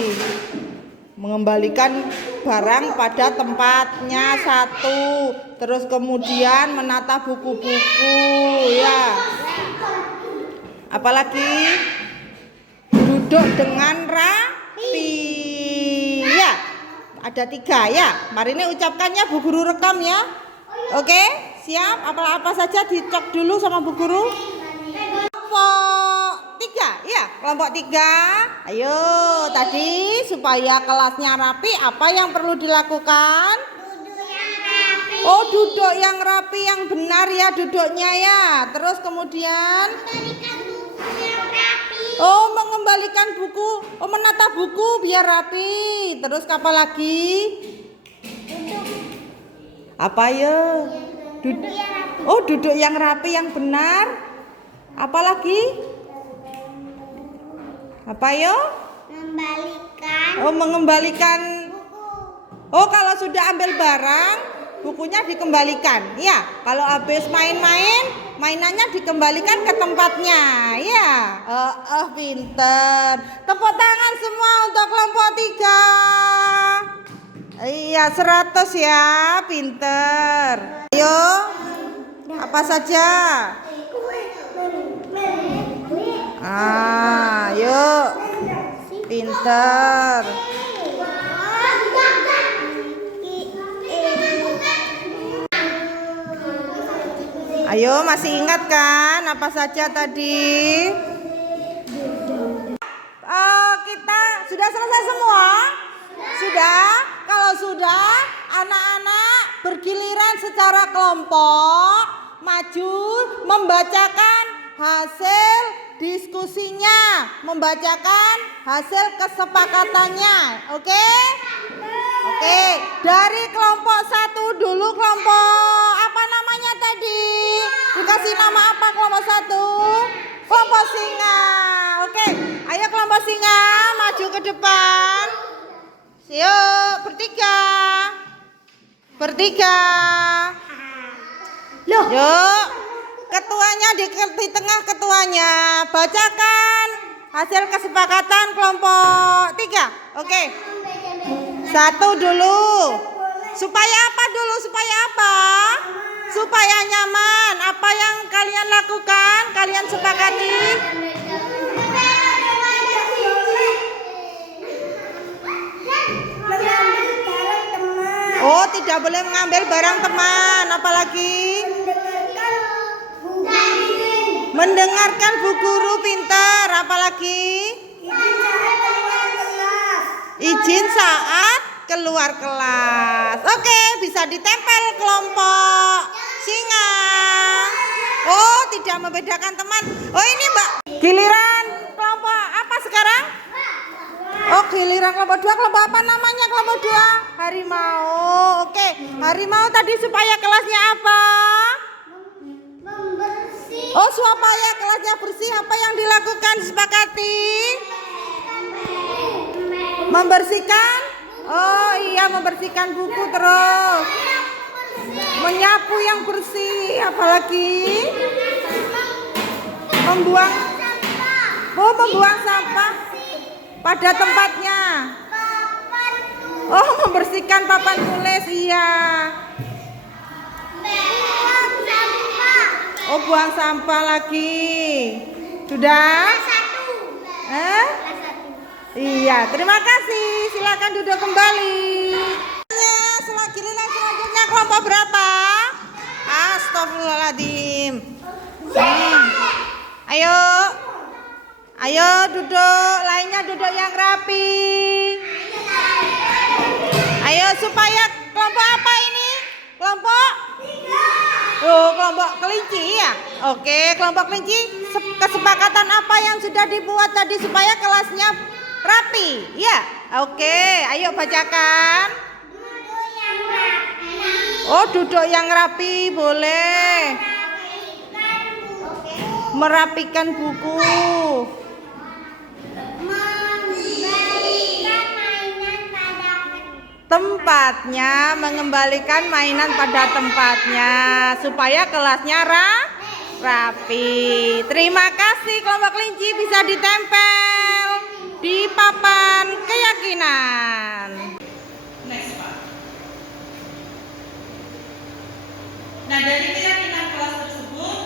mengembalikan barang pada tempatnya 1. Terus kemudian menata buku-buku ya. Apalagi duduk dengan rapi ya. Ada 3 ya. Mari ini ucapkannya Bu Guru rekam ya. Oke, siap? Apa saja dicok dulu sama Bu Guru. Kelompok 3 ya, kelompok 3. Ayo, tadi supaya kelasnya rapi apa yang perlu dilakukan? Duduk yang rapi. Oh, duduk yang rapi, yang benar ya duduknya ya. Terus kemudian Kembalikan buku yang rapi. oh, mengembalikan buku, oh menata buku biar rapi. Terus apa lagi? Apa ya? Oh, duduk yang rapi, yang benar. Apa lagi? Apa yo? Membalikan Oh, mengembalikan. buku. Oh, kalau sudah ambil barang, bukunya dikembalikan. Ya, kalau habis main-main, mainannya dikembalikan ke tempatnya. Ya, pinter. Tepuk tangan semua untuk kelompok 3. Iya, 100 ya, pinter. Ayo, apa saja? Yuk, pinter. Ayo, masih ingat kan apa saja tadi? Kita sudah selesai semua? Sudah? Kalau sudah, anak-anak bergiliran secara kelompok maju membacakan hasil diskusinya, membacakan hasil kesepakatannya. Oke? Oke, dari kelompok 1 dulu, kelompok apa namanya tadi? Dikasih nama apa kelompok 1? Kelompok singa. Oke, ayo kelompok singa maju ke depan. Yuk, bertiga. Yuk, ketuanya di tengah ketuanya. Bacakan hasil kesepakatan kelompok 3. Oke. 1 dulu. Supaya apa dulu? Supaya apa? Supaya nyaman. Apa yang kalian lakukan? Kalian sepakati? Oh, tidak boleh mengambil barang teman. Apalagi? Mendengarkan Bu Guru, pintar. Apalagi? Izin saat keluar kelas. Oke, bisa ditempel kelompok singa. Oh, tidak membedakan teman. Oh, ini Mbak. Giliran kelompok apa sekarang? Oh, giliran kelompok 2. Kelompok apa namanya kelompok 2? Harimau. Oke, harimau tadi supaya kelasnya apa? Membersih. Oh, supaya kelasnya bersih, apa yang dilakukan? Sepakati? Membersihkan? Oh iya, membersihkan buku terus. Menyapu yang bersih, apalagi? Membuang. Oh, membuang sampah pada tempatnya. Oh, membersihkan papan tulis, iya. Oh, buang sampah lagi. Sudah? Iya, terima kasih. Silakan duduk kembali. Selanjutnya kelompok berapa? Astagfirullahaladzim. Ayo. Ayo duduk. Lainnya duduk yang rapi. kelompok kelinci ya. Oke, kelompok kelinci, kesepakatan apa yang sudah dibuat tadi supaya kelasnya rapi? Ya, oke, ayo bacakan. Oh, duduk yang rapi boleh. Merapikan buku. Tempatnya, mengembalikan mainan pada tempatnya supaya kelasnya rapi. Terima kasih kelompok kelinci, bisa ditempel di papan keyakinan. Next, Pak. Nah, dari keyakinan kelas tersebut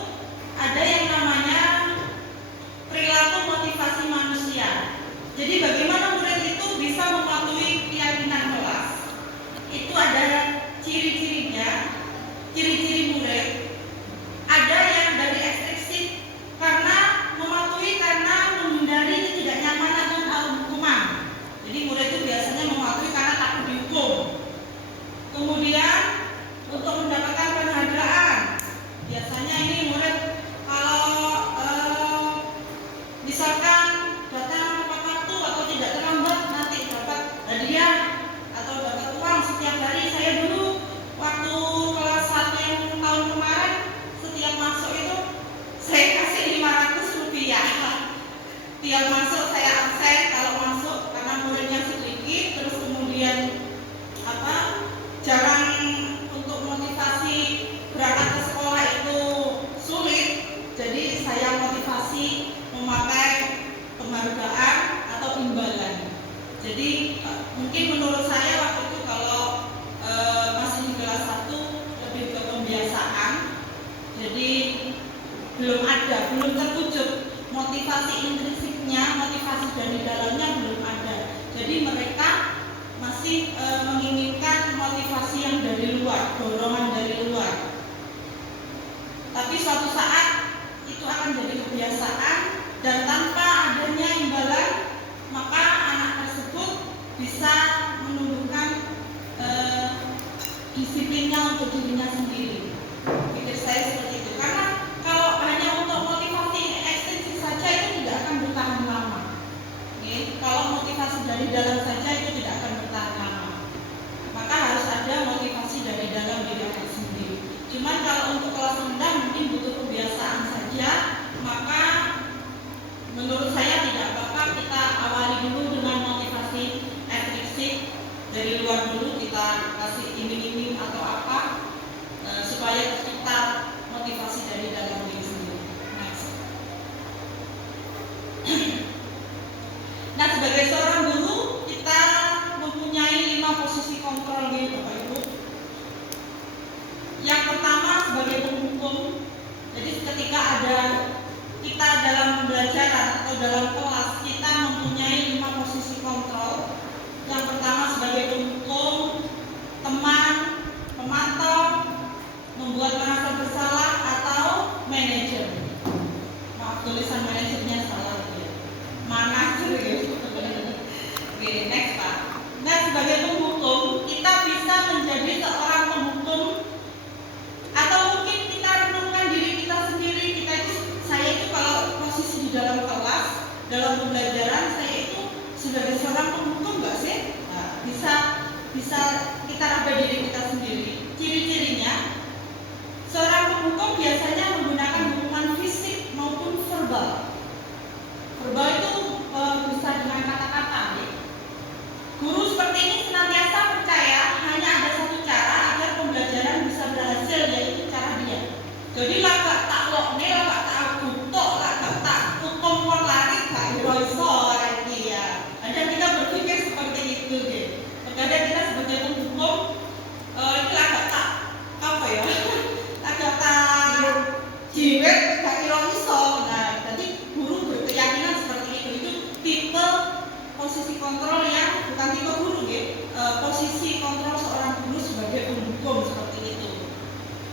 ada yang namanya perilaku motivasi manusia. Jadi bagaimana murid itu bisa mematuhi keyakinan kelas? Itu ada ciri-cirinya, ciri-ciri murid. Ada yang dari ekstremistik karena mematuhi karena menghindari ketidaknyamanan dan hukuman. Jadi murid itu biasanya mematuhi karena takut dihukum. Kemudian untuk mendapatkan penghargaan, biasanya ini murid kalau misalkan datang tepat waktu atau tidak terlambat nanti dapat hadiah atau dapat uang setiap hari. Saya dulu waktu kelas 1 yang tahun kemarin setiap masuk itu saya kasih 500 rupiah. Tiap masuk saya absen kalau masuk karena muridnya sedikit, terus kemudian jarang untuk motivasi berangkat ke sekolah itu sulit. Jadi saya motivasi memakai penghargaan atau imbalan. Jadi mungkin menurut saya waktu itu kalau masih di kelas 1 lebih ke pembiasaan. Jadi belum terwujud motivasi intrinsiknya, motivasi dari dalamnya belum ada. Jadi mereka masih menginginkan motivasi yang dari luar, dorongan dari luar. Tapi suatu saat itu akan jadi kebiasaan dan tanpa adanya imbalan maka anak tersebut bisa menumbuhkan disiplinnya untuk dirinya sendiri. Pikir saya seperti itu. Karena kalau hanya untuk motivasi ekstrinsi saja itu tidak akan bertahan lama. Kalau motivasi dari dalam saja itu tidak akan bertahan lama. Maka harus ada motivasi dari dalam diri kita sendiri. Cuman kalau untuk kelas rendah mungkin butuh kebiasaan saja, maka menurut saya tidak apa-apa kita awali dulu dengan motivasi ekstrinsik dari luar dulu, kita kasih iming-iming atau apa supaya kita motivasi dari dalam diri sendiri. Next. Nah, sebagai seorang guru kita mempunyai 5 posisi kontrol gitu Bapak Ibu. Yang pertama sebagai penghukum. Jadi ketika ada kita dalam pembelajaran atau dalam kelas kita mempunyai 5 posisi kontrol. Yang pertama sebagai penghukum, teman, pemantau, membuat merasa bersalah atau manajer. Maaf tulisan manajernya salah ya. Manajer gitu. Oke, next Pak. Nah, sebagai penghukum kita bisa menjadi seorang penghukum atau mungkin kita renungkan diri kita sendiri. Saya itu kalau posisi di dalam kelas, dalam pembelajaran saya itu sebagai seorang penghukum nggak sih? Nah, bisa kita raba diri kita sendiri. Ciri-cirinya seorang penghukum biasanya menggunakan hukuman fisik maupun verbal. Verbal itu bisa dengan kata-kata. Guru seperti ini senantiasa percaya hanya ada satu cara agar pembelajaran bisa berhasil, yaitu cara dia. Jadi lagak tak lokne, lagak tak butok, lagak tak hukum kon lari gak iso lagi ya. Ada kita berpikir seperti itu deh. Terkadang kita sebagai penghukum itu lagak tak apa ya? Lagak tak jiwet gak iso. Nah, jadi guru berkeyakinan seperti itu. Itu tipe posisi kontrol yang bukan tipe guru ya. Posisi kontrol seorang guru sebagai penghukum seperti itu.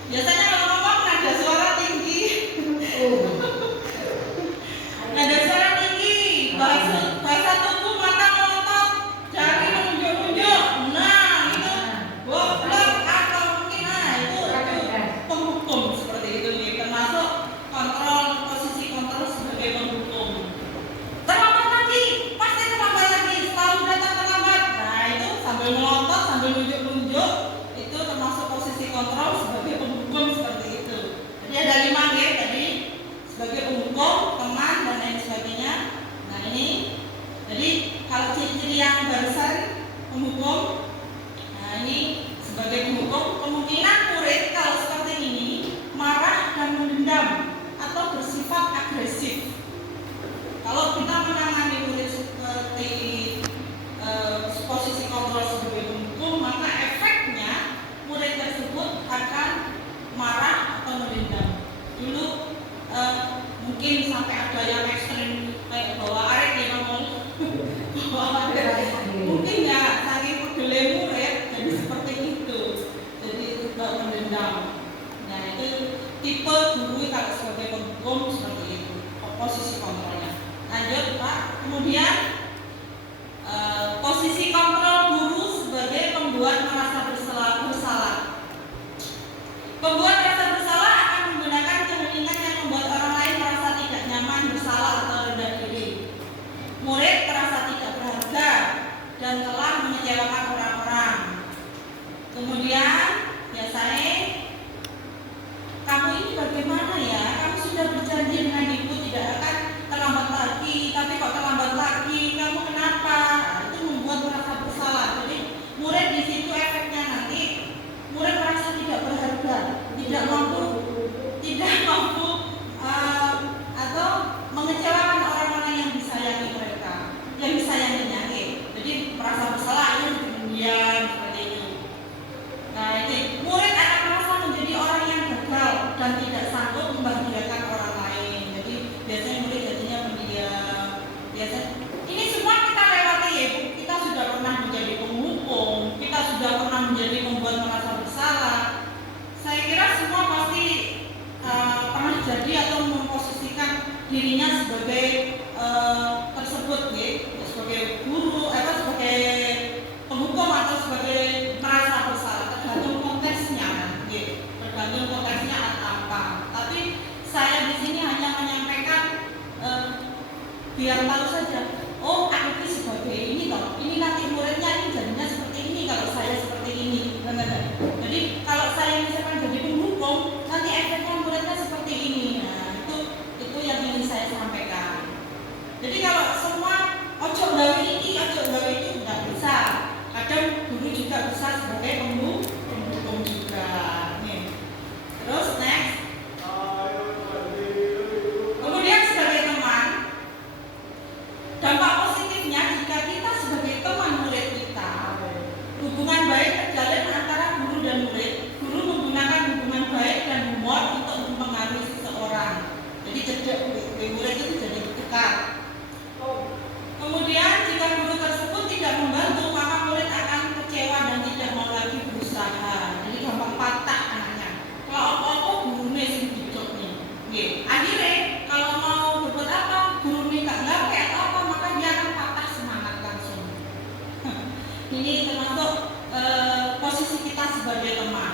Biasanya kalau ngomong nada suara tinggi. Nada suara tinggi, bahasa tubuh mata melotot, jari menunjuk-nunjuk. Nah, itu goblok atau mungkin itu penghukum seperti itu. Mungkin ya saking peduli murid jadi seperti itu, jadi tidak mendendam. Nah itu tipe guru kalau sebagai penghukum seperti itu posisi kontrolnya. Lanjut Pak. Kemudian posisi kontrol guru sebagai pembuat merasa bersalah. Pembuat merasa bersalah akan menggunakan keheningan yang membuat orang lain merasa tidak nyaman, bersalah atau rendah diri. Murid merasa tidak berharga dan telah mengecewakan orang-orang. Kemudian biasanya, kamu ini bagaimana ya? Kamu sudah berjanji dengan ibu tidak akan terlambat lagi, tapi kok terlambat lagi? Kamu kenapa? Nah, itu membuat merasa bersalah. Jadi murid di situ efeknya nanti murid merasa tidak berharga, tidak mampu atau mengecewakan orang-orang yang disayangi mereka, yang disayanginya. Jadi merasa bersalah itu kemudian seperti itu. Nah ini murid akan merasa menjadi orang yang gagal dan tidak sanggup membahagiakan orang lain. Jadi biasanya murid jadinya pendiam. Biasanya ini semua kita lewati ya Bu. Kita sudah pernah menjadi penghukum, kita sudah pernah menjadi pembuat merasa bersalah. Saya kira semua pasti pernah jadi atau memposisikan dirinya sebagai tersebut ya, sebagai guru atau sebagai penghukum atau sebagai merasa bersalah, tergantung konteksnya ya, tergantung konteksnya apa. Tapi saya di sini hanya menyampaikan biar tahu saja, oh aku ini sebagai ini toh, ini nanti muridnya ini jadinya seperti ini kalau saya seperti ini. Jadi kalau saya misalkan jadi penghukum, nanti efeknya muridnya seperti ini. Nah itu yang ingin saya sampaikan. Jadi kalau semua ojo gawe ini, ojo gawe itu nggak bisa. Kadang guru juga bisa sebagai penghukum juga. Nih. Terus next. Kemudian sebagai teman, dampak positifnya jika kita sebagai teman murid kita, hubungan baik terjalin antara guru dan murid. Guru menggunakan hubungan baik dan humor untuk mempengaruhi seseorang. Jadi cedek murid itu jadi dekat. Kemudian jika guru tersebut tidak membantu, maka murid akan kecewa dan tidak mau lagi berusaha. Jadi gampang patah anaknya. Kalau apa-apa gurunya sing didok nih. Akhirnya kalau mau berbuat apa, gurunya nggak ngerti atau apa, maka dia akan patah semangat langsung. Ini termasuk posisi kita sebagai teman.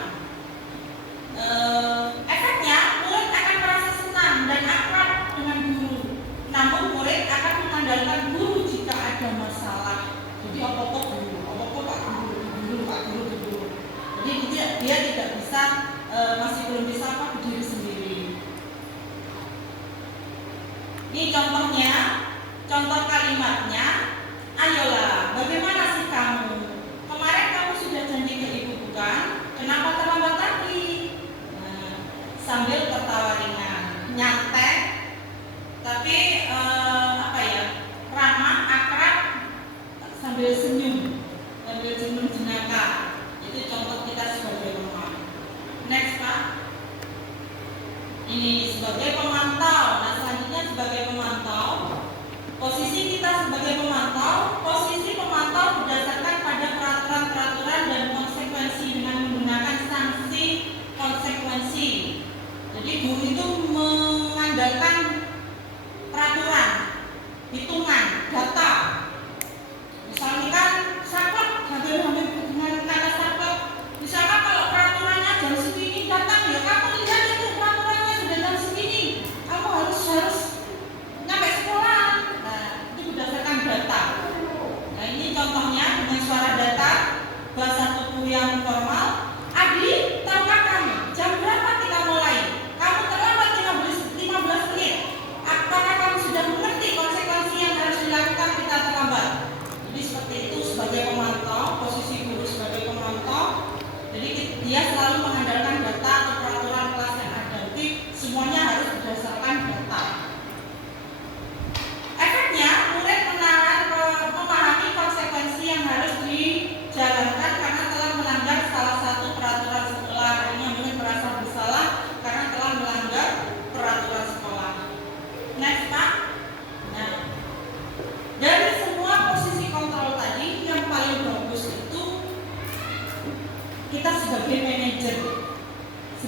Efeknya murid akan merasa senang dan akrab dengan guru. Namun murid akan mengandalkan guru jika ada masalah. Jadi apa-apa guru, apa-apa Pak Guru. Jadi dia tidak bisa, masih belum bisa berdiri sendiri. Ini contohnya, contoh kalimatnya. Ayolah, bagaimana sih kamu? Kemarin kamu sudah janji ke ibu bukan? Kenapa terlambat lagi? Nah, sambil tertawa ringan, nyantai, tapi ramah, akrab, sambil senyum jenaka. Itu contoh kita sebagai teman. Next Pak. Ini sebagai pemantau. Nah selanjutnya sebagai pemantau. Posisi kita sebagai pemantau, posisi pemantau berdasarkan pada peraturan-peraturan dan konsekuensi dengan menggunakan sanksi konsekuensi. Jadi guru itu mengandalkan peraturan, hitungan, data. Misalnya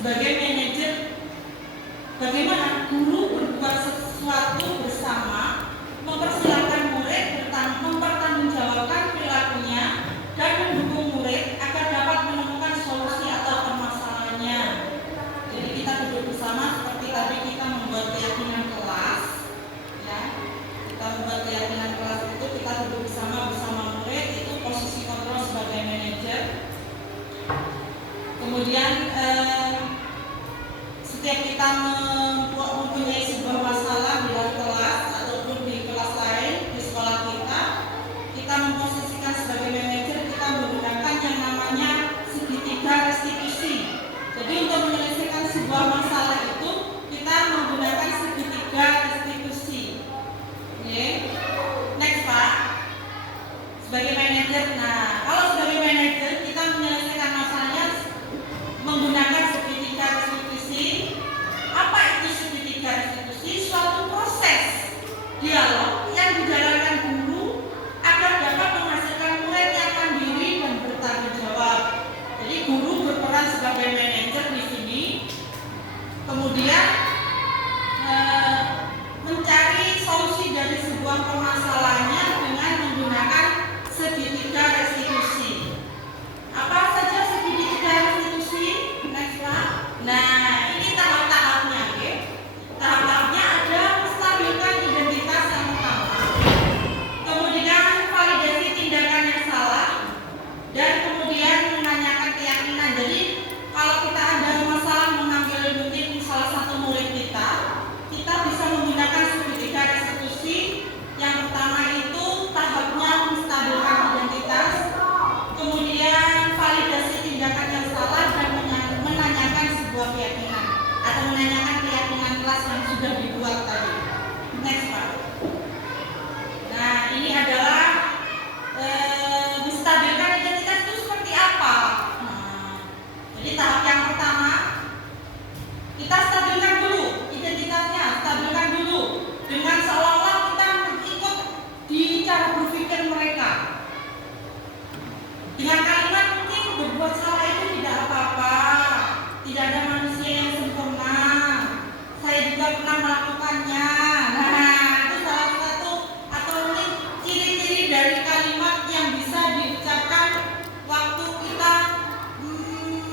sebagai manajer, bagaimana guru berbuat sesuatu bersama, mempersilahkan murid mempertanggungjawabkan perilakunya dan mendukung murid agar dapat menemukan solusi atau permasalahannya. Jadi kita duduk bersama seperti tadi kita membuat keyakinan kelas, ya. Kita membuat keyakinan kelas itu kita duduk bersama murid, itu posisi kontrol sebagai manajer. Kemudian setiap kita mempunyai sebuah masalah di dalam kelas ataupun di kelas lain di sekolah kita memposisikan sebagai manajer, kita menggunakan yang namanya segitiga restitusi. Jadi untuk menyelesaikan sebuah masalah itu kita menggunakan segitiga restitusi. Oke. Next Pak. Sebagai manajer, nah kalau sebagai manajer kita menyelesaikan masalahnya menggunakan segitiga restitusi. Apa itu segitiga restitusi? Suatu proses dialog yang dijalankan guru agar dapat menghasilkan murid yang mandiri dan bertanggung jawab. Jadi guru berperan sebagai manajer di sini. Kemudian mencari solusi dari sebuah permasalahannya dengan menggunakan segitiga restitusi. Apa saja segitiga restitusi? Next Pak. Nah, ini tahap-tahapnya, oke? Tahap-tahapnya ada menstabilkan identitas yang pertama, kemudian validasi tindakan yang salah, dan kemudian menanyakan keyakinan. Jadi kalau kita ada masalah mengambil mungkin salah satu murid kita bisa menggunakan segitiga restitusi. Yang pertama itu tahapnya menstabilkan identitas, kemudian validasi tindakan yang salah, dan menanyakan sebuah keyakinan atau menanyakan keyakinan kelas yang sudah dibuat tadi. Next Pak. Nah ini adalah menstabilkan identitas itu seperti apa? Nah, jadi tahap yang pertama kita stabilkan dulu identitasnya, stabilkan dulu dengan seolah-olah kita ikut di cara berpikir mereka. Dengan kalimat mungkin berbuat salah itu tidak apa-apa, tidak ada manusia yang sempurna, saya juga pernah melakukannya. Nah itu salah satu atau mungkin ciri-ciri dari kalimat yang bisa diucapkan waktu kita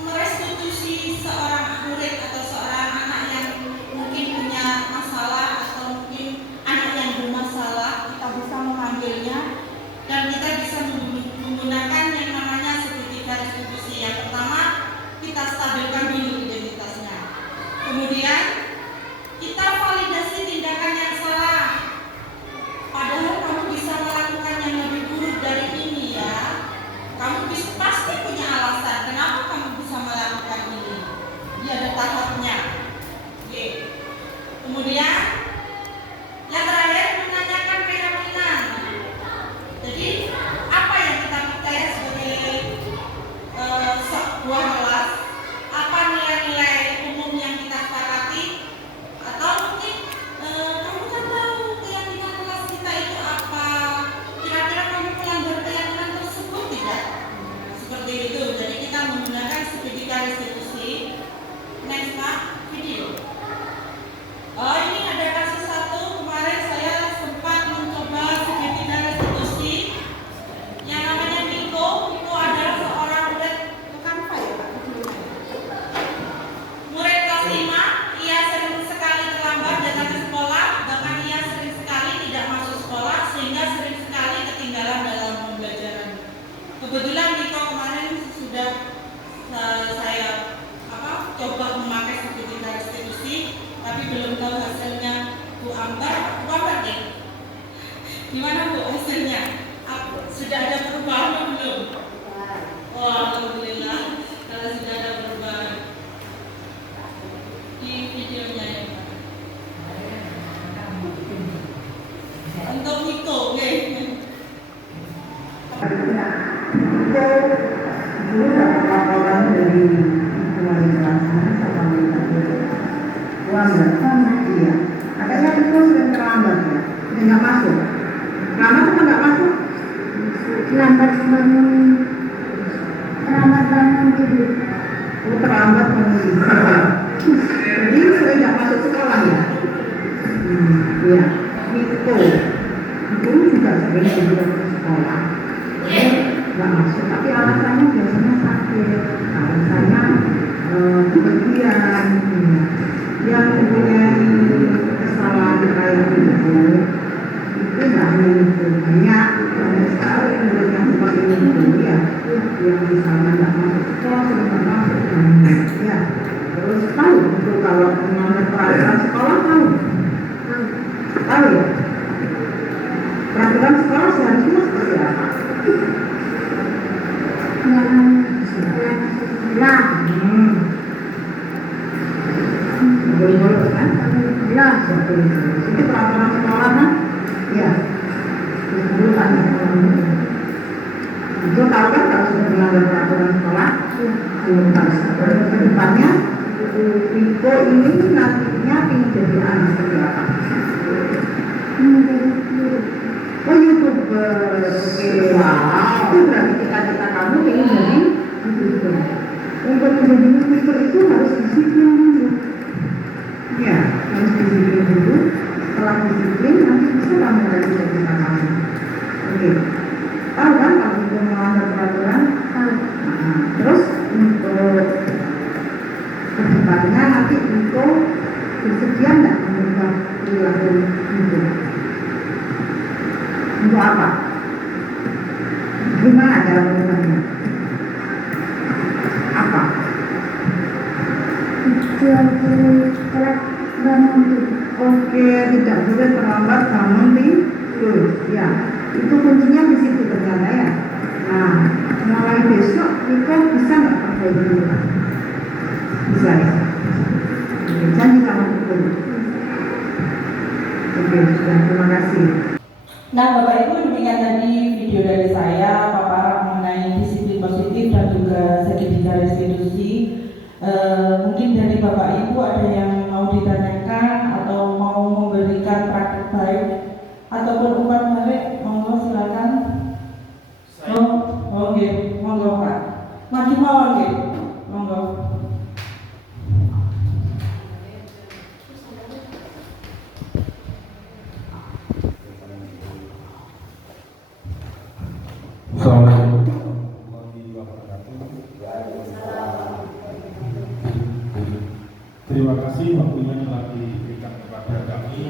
merestitusi seorang murid atau seorang anak yang mungkin punya masalah atau mungkin anak yang bermasalah. Kita bisa memanggilnya dan kita bisa menggunakan yang namanya segitiga restitusi. Yang pertama kita stabilkan dulu identitasnya, kemudian kita validasi tindakan yang salah. Padahal kamu bisa melakukan yang lebih buruk dari ini ya. Kamu pasti punya alasan kenapa kamu bisa melakukan ini. Dia ada tahapnya. Oke. Kemudian yang terakhir menanyakan keyakinan. Jadi apa yang kita percaya sebagai sebuah kelas? Apa nilai-nilai umum yang kita sepakati? Atau mungkin kamu kan tahu keyakinan kelas kita itu apa? Kira-kira kamu melanggar keyakinan tersebut tidak? Seperti itu. Jadi kita menggunakan segitiga restitusi. Next Pak, video. Oh ini ada kasus satu kemarin saya sempat mencoba segitiga restitusi yang namanya Niko. Niko adalah seorang murid bukan Pak ya Pak? Murid kelas 5. Ia sering sekali terlambat datang ke sekolah, bahkan ia sering sekali tidak masuk sekolah sehingga sering sekali ketinggalan dalam pembelajaran. Kebetulan Niko kemarin sudah saya coba memakai segitiga restitusi, tapi belum tahu hasilnya. Bu Ambar deh. Gimana Bu hasilnya? Sudah ada perubahan atau belum? Oh, alhamdulillah kalau sudah ada perubahan. Di videonya ya Pak. Untuk Niko, oke. Dulu dapat laporan dari wali kelasnya sama murid. Lambat, iya. Katanya itu sering terlambat ya, sering nggak masuk. Lambat atau nggak masuk? Lambat bangun tidur. Oh, terlambat terlambat menulis. Jadi sudah tidak masuk sekolah ya? Iya. Itu juga sering dibilang ke sekolah. Nggak masuk, tapi alasannya biasanya sakit, alasannya kepergian, yang mempunyai kesalahan kayak itu nggak hanya itu, banyak sekali murid yang seperti itu ya, yang misalnya nggak masuk sekolah, sudah nggak masuk, ya. Terus tahu itu kalau mengenai peraturan sekolah tahu ya. Peraturan sekolah seharusnya seperti apa? Boleh kan? Ya, seperti itu. Itu peraturan sekolah kan? Ya. Itu kan. Itu tahu kan kalau sudah melanggar peraturan sekolah? Ke depannya, Riko ini nantinya ingin jadi anak seperti apa? Oh, YouTuber. Oke. Wow. Itu berarti cita-cita kamu ingin jadi YouTuber. Untuk menjadi YouTuber itu harus disiplin dulu. Ya, harus disiplin dulu. Setelah disiplin, nanti bisa kamu lagi cita-cita kamu. Oke. Tahu kan kalau itu melanggar peraturan? Tahu. Terus untuk kedepannya nanti untuk bersedia nggak mengubah perilaku itu? Untuk apa? Gimana cara mengubahnya? Apa? Oke, tidak boleh terlambat bangun tidur. Ya, itu kuncinya di situ ternyata ya. Nah, mulai besok Riko bisa nggak pakai dulu? Bisa ya. Oke, janji sama Riko. Oke, sudah, terima kasih. Nah, Bapak Ibu, demikian tadi video dari saya paparan mengenai disiplin positif dan juga segitiga restitusi. Mungkin dari Bapak Ibu ada yang mau ditanyakan atau mau memberikan praktek baik ataupun umpan balik, monggo silakan. Oke, monggo Pak. Maju mawon nggih. Monggo. Assalamualaikum warahmatullahi wabarakatuh. Terima kasih waktunya telah diberikan kepada kami,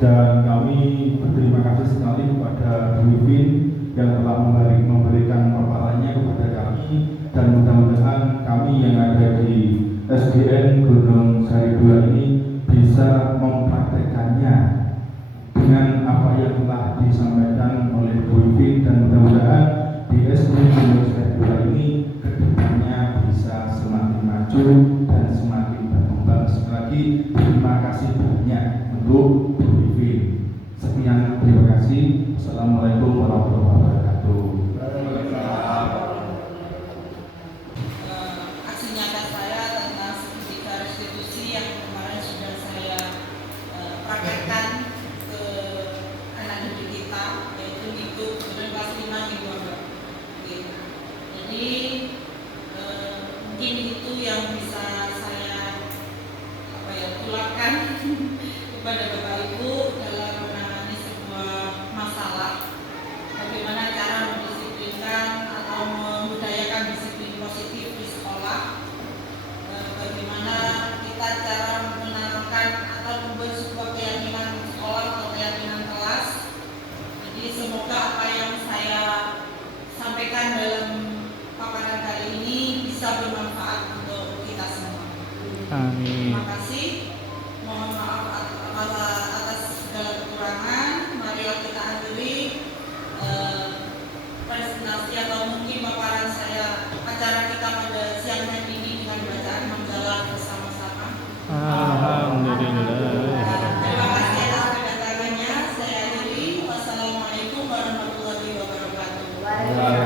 dan kami berterima kasih sekali kepada Bu Win yang telah memberikan paparannya kepada kami, dan mudah-mudahan kami yang ada di SDN Gunung Sari 2 ini bisa mempraktekannya dengan apa yang telah disampaikan oleh Bu Win, dan mudah-mudahan di SDN Gunung Sari 2 ini kedepannya bisa semakin maju dan semakin berkembang. Sekali lagi terima kasih banyak untuk Bu Win. Sekian, terima kasih. Assalamualaikum warahmatullahi wabarakatuh. Aksi nyata saya tentang segitiga restitusi yang kemarin sudah saya praktekkan ke anak didik kita, yaitu itu kemudian kelas 5 di Bogor. Jadi mungkin itu yang bisa saya tularkan kepada Bapak Ibu dalam menangani sebuah masalah. Bagaimana cara mendisiplinkan atau membudayakan disiplin positif di sekolah, bagaimana kita cara menanamkan atau membuat sebuah keyakinan sekolah atau keyakinan kelas. Jadi semoga apa yang saya sampaikan dalam paparan kali ini bisa bermanfaat untuk kita semua. Amin. Terima kasih. Mohon maaf atas segala kekurangan. Marilah kita akhiri presentasi atau mungkin paparan saya, acara kita pada siang hari ini dengan bacaan Hamdalah bersama-sama. Alhamdulillah. Terima kasih atas kedatangannya. Saya akhiri. Wassalamualaikum warahmatullahi wabarakatuh.